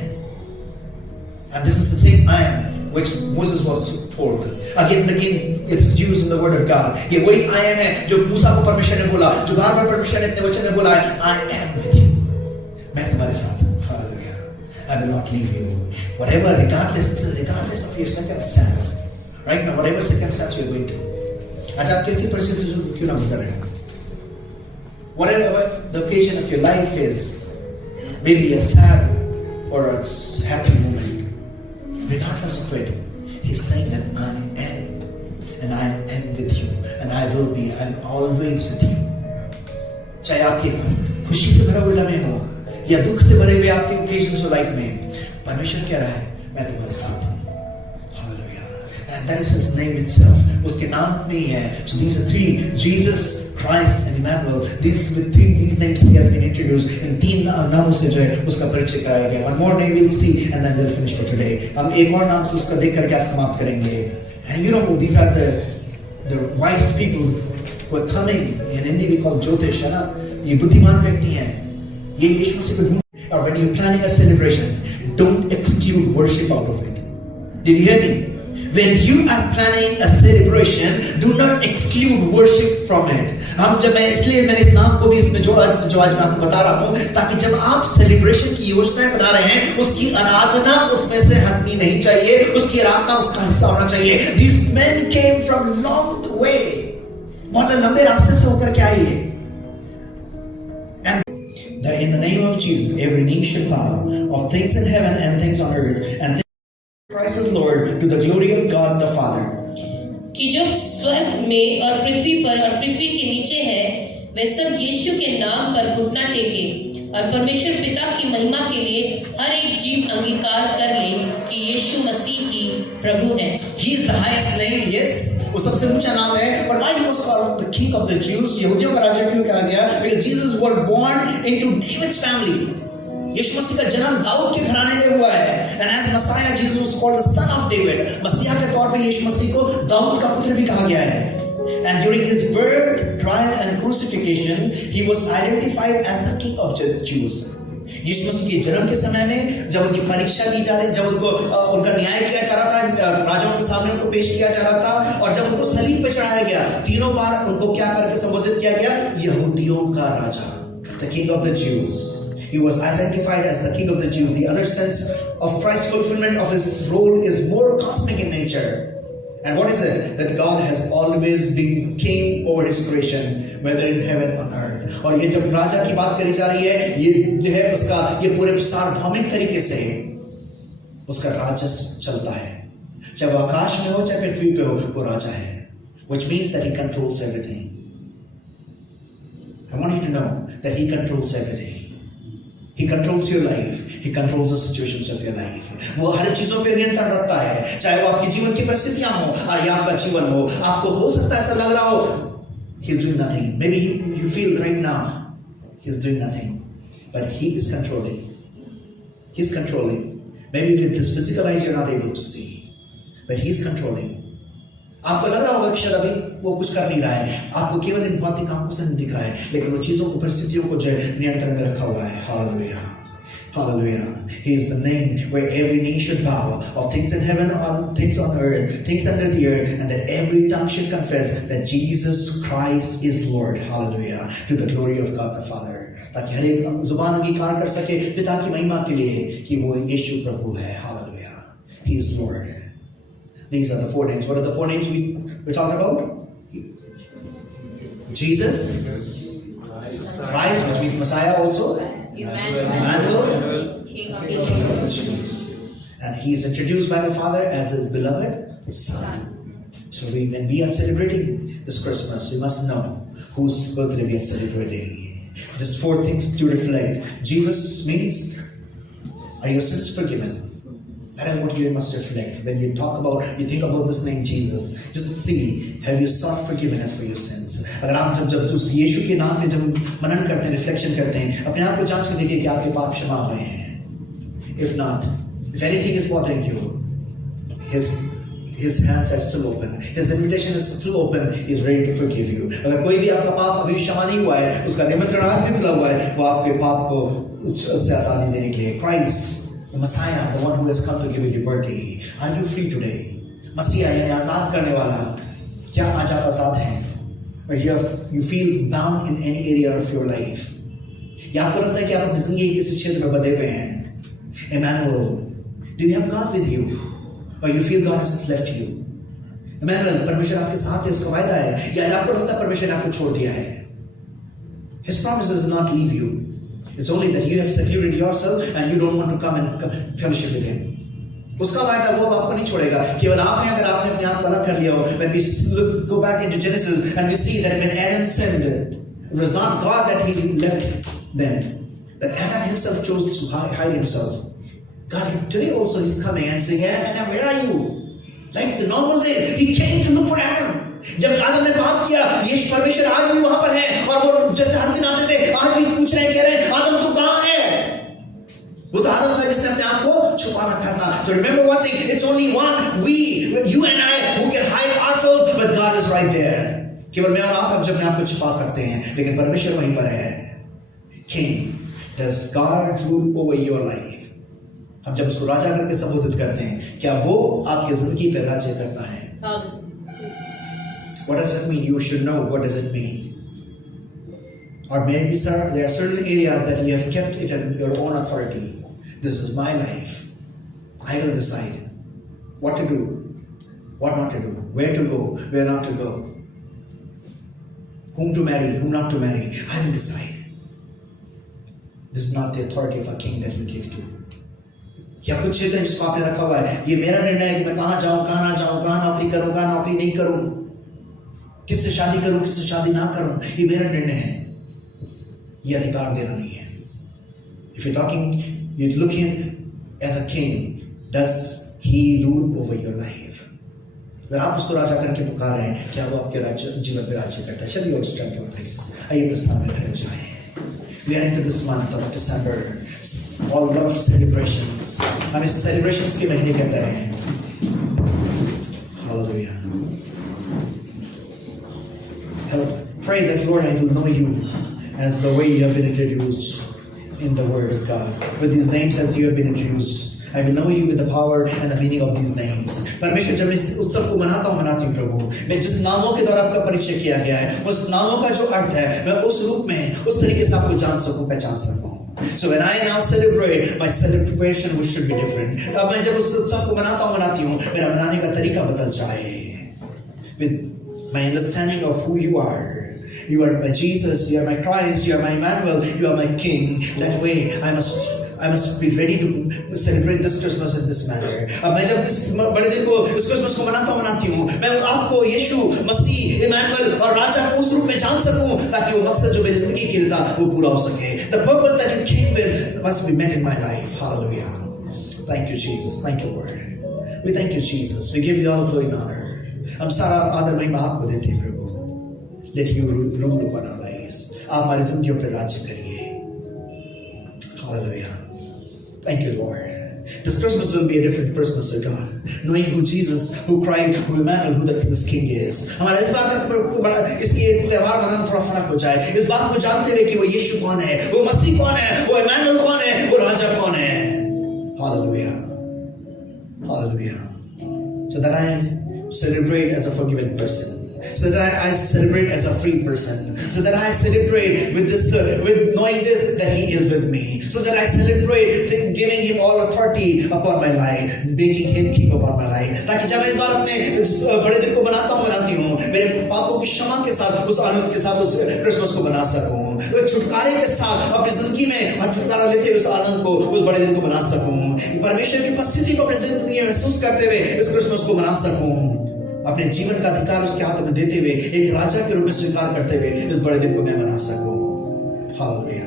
and this is the same I am which Moses was told. Again and again it's used in the word of God. ये वही I am है जो मूसा को परमेश्वर ने बोला, जो बार बार परमेश्वर ने अपने वचन में बोला है, I am with you. मैं तुम्हारे साथ हूँ. Hallelujah. I will not leave you. Whatever, regardless of your circumstance. Right now, whatever circumstance you are going through. आज आप कैसी परिस्थिति से क्यों ना गुजर रहे हैं? Whatever the occasion of your life is, maybe a sad or a happy moment. Regardless of it, he's saying that I am, and I am with you, and I will be, I'm always with you. चाहे आपके खुशी से भरे हुए लम्हे हो या दुख से भरे हुए आपके occasions हो लाइफ में, परमेश्वर कह रहा है मैं तुम्हारे साथ हूँ. Hallelujah. And that is his name itself. उसके नाम में ही है. So these are three: Jesus, Christ and Emmanuel. These names he has been introduced. इन तीन नामों से जो है उसका परिचय कराया गया. One more name we'll see and then we'll finish for today. हम एक और नाम से उसका देख करके आज समाप्त करेंगे. And you know these are the wise people who are coming. In Hindi we call Jyotish, है ना? ये बुद्धिमान व्यक्ति हैं. ये यीशु मसीह को ढूंढ. Or when you're planning a celebration, don't exclude worship out of it. Did you hear me? When you are planning a celebration, do not exclude worship from it. इसलिए मैंने इस नाम को भी इसमें जोड़ा जो आज मैं आपको बता रहा हूँ, ताकि जब आप सेलिब्रेशन की योजनाएं बना रहे हैं, उसकी आराधना उसमें से हटनी नहीं चाहिए, उसकी आराधना उसका हिस्सा होना चाहिए. These men came from long way, बहुत लंबे रास्ते से होकर के आए. And that in the name of Jesus, every knee should bow of things in heaven and things on earth and Christ is Lord to the glory of God the Father. कि जो स्वर्ग में और पृथ्वी पर और पृथ्वी के नीचे है, वे सब यीशु के नाम पर घुटना टेके और परमेश्वर पिता की महिमा के लिए हर एक जीव अंगीकार कर ले कि यीशु मसीह ही प्रभु है. He is the highest name, yes. वो सबसे ऊंचा नाम है. But why he was called the King of the Jews? यहूदियों का राजा क्यों कहा गया? Because Jesus was born into David's family. यीशु मसीह का जन्म दाऊद के घराने में हुआ है. And as Messiah, Jesus was called the son of David. मसीहा के तौर पे यीशु मसीह को दाऊद का पुत्र भी कहा गया है. And during his birth, trial and crucifixion, he was identified as the King of the Jews. यीशु मसीह के जन्म के समय में जब उनकी परीक्षा ली जा रही, जब उनका न्याय किया जा रहा था, राजाओं के सामने उनको पेश किया जा रहा था, और जब उनको सलीब पे चढ़ाया गया, तीनों बार उनको क्या करके संबोधित किया गया? यहूदियों का राजा, the King of the Jews. He was identified as the King of the Jews. The other sense of Christ's fulfillment of his role is more cosmic in nature. And what is it? That God has always been king over his creation, whether in heaven or earth. और ये जब राजा की बात करी जा रही है, ये जो है उसका ये पूरे सार्वभौमिक तरीके से उसका राज्य चलता है. चाहे वो आकाश में हो चाहे पृथ्वी पे हो, वो राजा है. Which means that he controls everything. I want you to know that he controls everything. He controls your life. He controls the situations of your life. वो हर चीजों पे नियंत्रण रखता है. चाहे वो आपकी जीवन की परिस्थितियां हो या आपका जीवन हो, आपको हो सकता है ऐसा लग रहा हो he's doing nothing. Maybe you feel right now he's doing nothing, but he is controlling. He's controlling. Maybe with this physical eyes you're not able to see, but he's controlling. आपको लग रहा होगा कि शायद अभी वो कुछ कर नहीं रहा है, आपको केवल इन भौतिक आंखों से नहीं दिख रहा है, लेकिन वो चीजों को, परिस्थितियों को जो नियंत्रण में रखा हुआ है. Hallelujah. Hallelujah. He is the name where every knee should bow, of things in heaven, on things on earth, things under the earth, and that every tongue should confess that Jesus Christ is Lord. Hallelujah. To the glory of God the Father. ताकि हर एक जुबान अंगीकार कर सके पिता की महिमा के लिए कि वो यीशु प्रभु है. Hallelujah. He is Lord. These are the four names. What are the four names we're talking about? Jesus, Christ, which means Messiah also, Emmanuel, King of the Jews. and he is introduced by the Father as his beloved Son. So when we are celebrating this Christmas, we must know whose birthday we are celebrating. Just four things to reflect. Jesus means, are your sins forgiven? That is what you must reflect. When you talk about, you think about this name Jesus, just see, have you sought forgiveness for your sins? अगर आप जब उस यीशु के नाम पे जब मनन करते हैं, रिफ्लेक्शन करते हैं, अपने आप को जांच कर देखिए कि आपके पाप क्षमा हुए हैं. If not, if anything is bothering you, His hands are still open. His invitation is still open. He is ready to forgive you. अगर कोई भी आपका पाप अभी क्षमा नहीं हुआ है, उसका निमंत्रण आज भी खुला हुआ है, वो आपके पाप को से आजादी देने के लिए. Christ, the Messiah, the one who has come to give you liberty. Are you free today? मसीहा यानी आजाद करने वाला. क्या आज आप आजाद हैं? But you feel bound in any area of your life. या आपको लगता है कि आप अपनी जिंदगी के किसी क्षेत्र में बंधे हुए हैं? Emmanuel, do you have God with you? Or you feel God has left you? Emmanuel, परमेश्वर आपके साथ है, उसका वायदा है. या आपको लगता है परमेश्वर ने आपको छोड़ दिया है? His promise does not leave you. It's only that you have secluded yourself and you don't want to come and fellowship with Him. उसका वायदा वो आपको नहीं छोड़ेगा. केवल आप हैं अगर आपने अपने आप को अलग कर लिया हो. When we go back into Genesis and we see that when Adam sinned, it was not God that He left them. That Adam himself chose to hide himself. God, today also He's coming and saying, Adam, where are you? Like the normal day, He came to look for Adam. जब आदम ने पाप किया, यीशु परमेश्वर आज भी वहां पर है और वो जैसे हर दिन आते थे, आज भी पूछ रहे हैं, कह रहे हैं, आदम तू कहां है? वो तो आदम था जिसने अपने आप को छुपा रखा था. So remember one thing, it's only one, you and I, who can hide ourselves, but God is right there. केवल मैं और आप जब अपने आप को छुपा सकते हैं, लेकिन परमेश्वर वहीं पर है. King, does God rule over your life? हम जब उसको राजा करके संबोधित करते हैं, क्या वो आपकी जिंदगी पर राज्य करता है? What does it mean? You should know what does it mean. Or maybe, sir, there are certain areas that you have kept it in your own authority. This is my life. I will decide what to do, what not to do, where to go, where not to go, whom to marry, whom not to marry. I will decide. This is not the authority of a king that you give to. या कुछ क्षेत्र जिसको आपने रखा हुआ है, ये मेरा निर्णय है कि मैं कहां जाऊं, कहां ना जाऊं, कहां नौकरी करूं, कहां नौकरी नहीं करूं, किससे शादी करूं, किससे शादी ना करूं, ये मेरा निर्णय है. ये अधिकार देना नहीं है. If you're talking, you look him as a king. Does he rule over your life? अगर आप उसको राजा करके पुकार रहे हैं, क्या वो आपके राज्य जीवन में राज्य करता है? चलिए उस टाइम के places. आइए प्रस्थान में खड़े हो जाएं. We are into this month of December. All lot of celebrations. हम इस celebrations के महीने के अंदर हैं. Hallelujah. Help. Pray that Lord, I will know you as the way you have been introduced in the Word of God. With these names as you have been introduced. I will know you with the power and the meaning of these names. परमेश्वर जब मैं इस उत्सव को मनाती हूँ प्रभु, मैं जिस नामों के द्वारा आपका परिचय किया गया है, उस नामों का जो अर्थ है, मैं उस रूप में, उस तरीके से आपको जान सकूं, पहचान सकूं. So when I now celebrate, my celebration should be different. अब मैं जब उस उत्सव को मनाती हूँ, मेरा मनाने का तरीका बदल जाए. With my understanding of who you are. You are my Jesus, you are my Christ, you are my Emmanuel, you are my King. That way I must be ready to celebrate this Christmas in this manner. अब मैं जब इस बड़े दिन को, इस Christmas को मनाती हूँ, मैं आपको यीशु मसीह इमैनुअल और राजा को उस रूप में जान सकूं, ताकि वो मकसद जो मेरी जिंदगी के लिए था वो पूरा हो सके. The purpose that you came with must be met in my life. Hallelujah. Thank you, Jesus. Thank you, Lord. We thank you, Jesus. We give you all glory and honor. हम सारा आदर महिमा आपको देते हैं प्रभु. Let you rule upon our lives. आप हमारी जिंदगियों पर राज्य करिए. Hallelujah. Thank you, Lord. This Christmas will be a different Christmas to God. Knowing who Jesus, who Christ, who Emmanuel, who this King is. हमारा इस बात का बड़ा इसकी त्योहार मनाना थोड़ा फर्क हो जाए. इस बात को जानते हुए कि वो यीशु कौन है, वो मसीह कौन है, वो इमैनुअल कौन है, वो राजा कौन है. Hallelujah. Hallelujah. So that I celebrate as a forgiven person. So that I celebrate as a free person. So that I celebrate with this, with knowing this, that He is with me. So that I celebrate giving Him all authority upon my life, making Him King upon my life. ताकि जब मैं इस बार अपने बड़े दिन को मनाती हूँ, मेरे पापों की क्षमा के साथ, उस आनंद के साथ उस क्रिसमस को मना सकूँ. छुटकारे के साथ अपनी जिंदगी में और छुटकारा लेते हुए उस आनंद को, उस बड़े दिन को मना सकूँ. परमेश्वर की उपस्थिति को अपनी जिंदगी में महसूस करते हुए इस क्रिसमस को मना सकूँ. अपने जीवन का अधिकार उसके हाथों में देते हुए, एक राजा के रूप में स्वीकार करते हुए इस बड़े दिन को मैं मना सकूं. Hallelujah.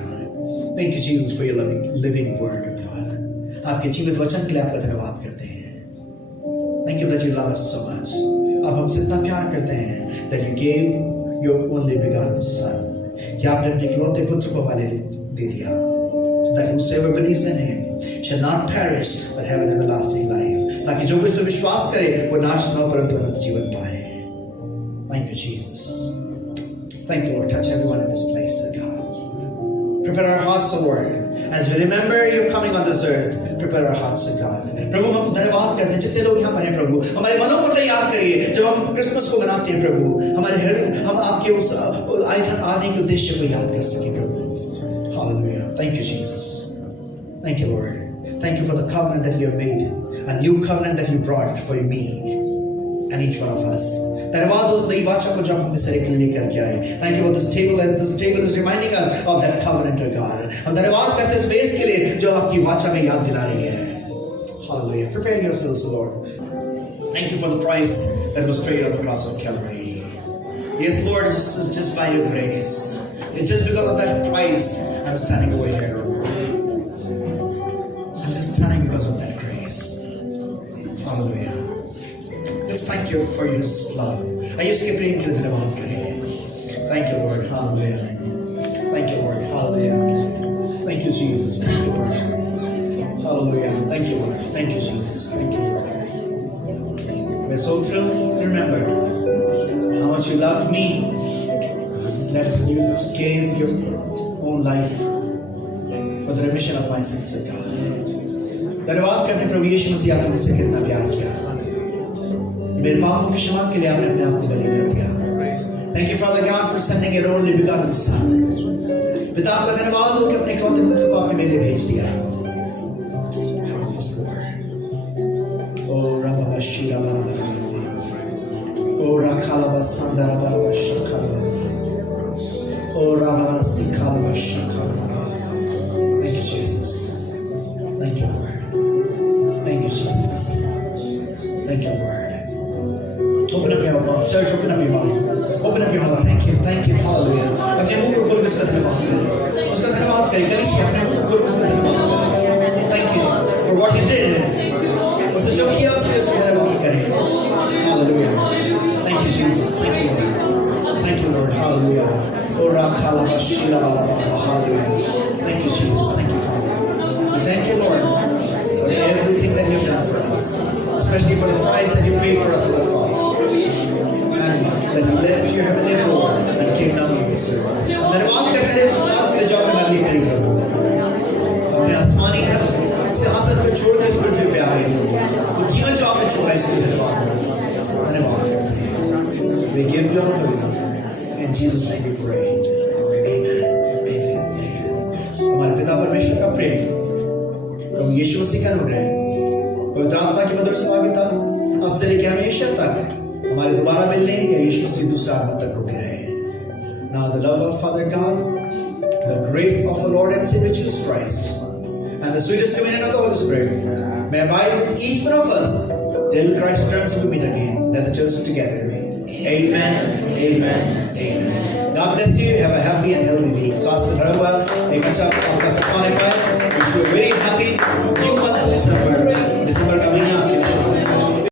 Thank you, Jesus, for your living word of God. आपके जीवित वचन के लिए आपका धन्यवाद करते हैं. Thank you that you love us so much. आप हमसे इतना प्यार करते हैं that you gave your only begotten Son. कि आपने अपने इकलौते पुत्र को हमारे लिए दे दिया. So that whosoever believes in Him shall not perish but have an everlasting life. ताकि जो कुछ विश्वास करे वो नाश न हो परंतु अनंत जीवन पाए. Thank you, Jesus. Thank you, Lord. Touch everyone in this place, God. Prepare our hearts, O Lord. As we remember you're coming on this earth, prepare our hearts, O God. प्रभु हम धन्यवाद करते हैं जितने लोग यहाँ पर हैं प्रभु, हमारे मनों को तैयार करिए जब हम क्रिसमस को मनाते हैं प्रभु, हम आपके उस आने के उद्देश्य को याद कर सके प्रभु. Hallelujah. Thank you, Jesus. Thank you, Lord. Thank you for the covenant that you have made, a new covenant that you brought for me and each one of us. धन्यवाद उस नई वाचा को जो हम इस तरह लेकर के आए. Thank you for this table, as this table is reminding us of that covenant, O God. हम धन्यवाद करते हैं इस बेस के लिए जो आपकी वाचा में याद दिला रही है. Hallelujah. Prepare yourselves, Lord. Thank you for the price that was paid on the cross of Calvary. Yes, Lord, just by your grace. It's just because of that price I'm standing over here, Lord. I'm just standing because of that grace. Hallelujah. Let's thank you for your love. आइए उसके प्रेम के लिए धन्यवाद करें. Thank you, Lord. Hallelujah. Thank you, Lord. Hallelujah. Thank you, Jesus. Thank you, Lord. Hallelujah. Thank you, Lord. Thank you, Jesus. Thank you, Lord. We're so thrilled to remember how much you loved me, that you gave your own life for the remission of my sins, O God. धन्यवाद करते हैं प्रभु यीशु मसीह, आपने मुझसे कितना प्यार किया. मेरे पापों की क्षमा के लिए आपने अपने आप को बलि कर दिया. Thank you, Father God, for sending your only begotten Son. पिता आपका धन्यवाद हो कि अपने इकलौते पुत्र को आपने मेरे लिए भेज दिया. Help us, Lord. Oh, Rabba Shira Barabara. Oh, Rakala Sandara Baraba Shakala. Oh, Rabba Sikala Shakala. Thank you, Jesus. Thank you, Lord. Thank you, Jesus. Thank you, Lord. Open up your mouth, church. Open up your mouth. Open up your mouth. Thank you. Thank you. Hallelujah. अपने मुंह को खोल के उसका धन्यवाद करें. उसका धन्यवाद करें. कलीसिया अपने मुंह को खोल के उसका धन्यवाद करें. Thank you for what you did. उसने जो किया उसके लिए उसका धन्यवाद करें. Hallelujah. Thank you, Jesus. Thank you, Lord. Thank you, Lord. Hallelujah. Oh, Rakala Bashira Balaba. Hallelujah. Thank you, Jesus. Thank you, Father. We thank you, Lord, for everything that you've done for us, especially for the price that you paid for us on the cross. And that you left your heavenly abode and came down to this earth. धन्यवाद करते हैं उस बात के जो आपने हमारे लिए करी है. अपने आसमानी घर सिंहासन को छोड़ के इस पृथ्वी पे आ गए. वो जीवन जो आपने छोड़ा इसके लिए धन्यवाद करते हैं. We give you all the glory. In Jesus' name we pray. Amen. Amen. Amen. हमारे पिता परमेश्वर का प्रेम, प्रभु यीशु मसीह का अनुग्रह, पवित्र आत्मा की मधुर सहभागिता अब से लेकर हमेशा तक हमारे दोबारा मिलने या यीशु मसीह दूसरा आगमन तक होती रहे. Now the love of Father God, the grace of the Lord and Savior Jesus Christ, and the sweetest communion of the Holy Spirit may abide with each one of us till Christ returns and we meet again. Let the church together. Amen. Amen. Amen. God bless you. Have a happy and healthy week. स्वास्थ्य भरा हुआ एक अच्छा आपका सप्ताह पाए.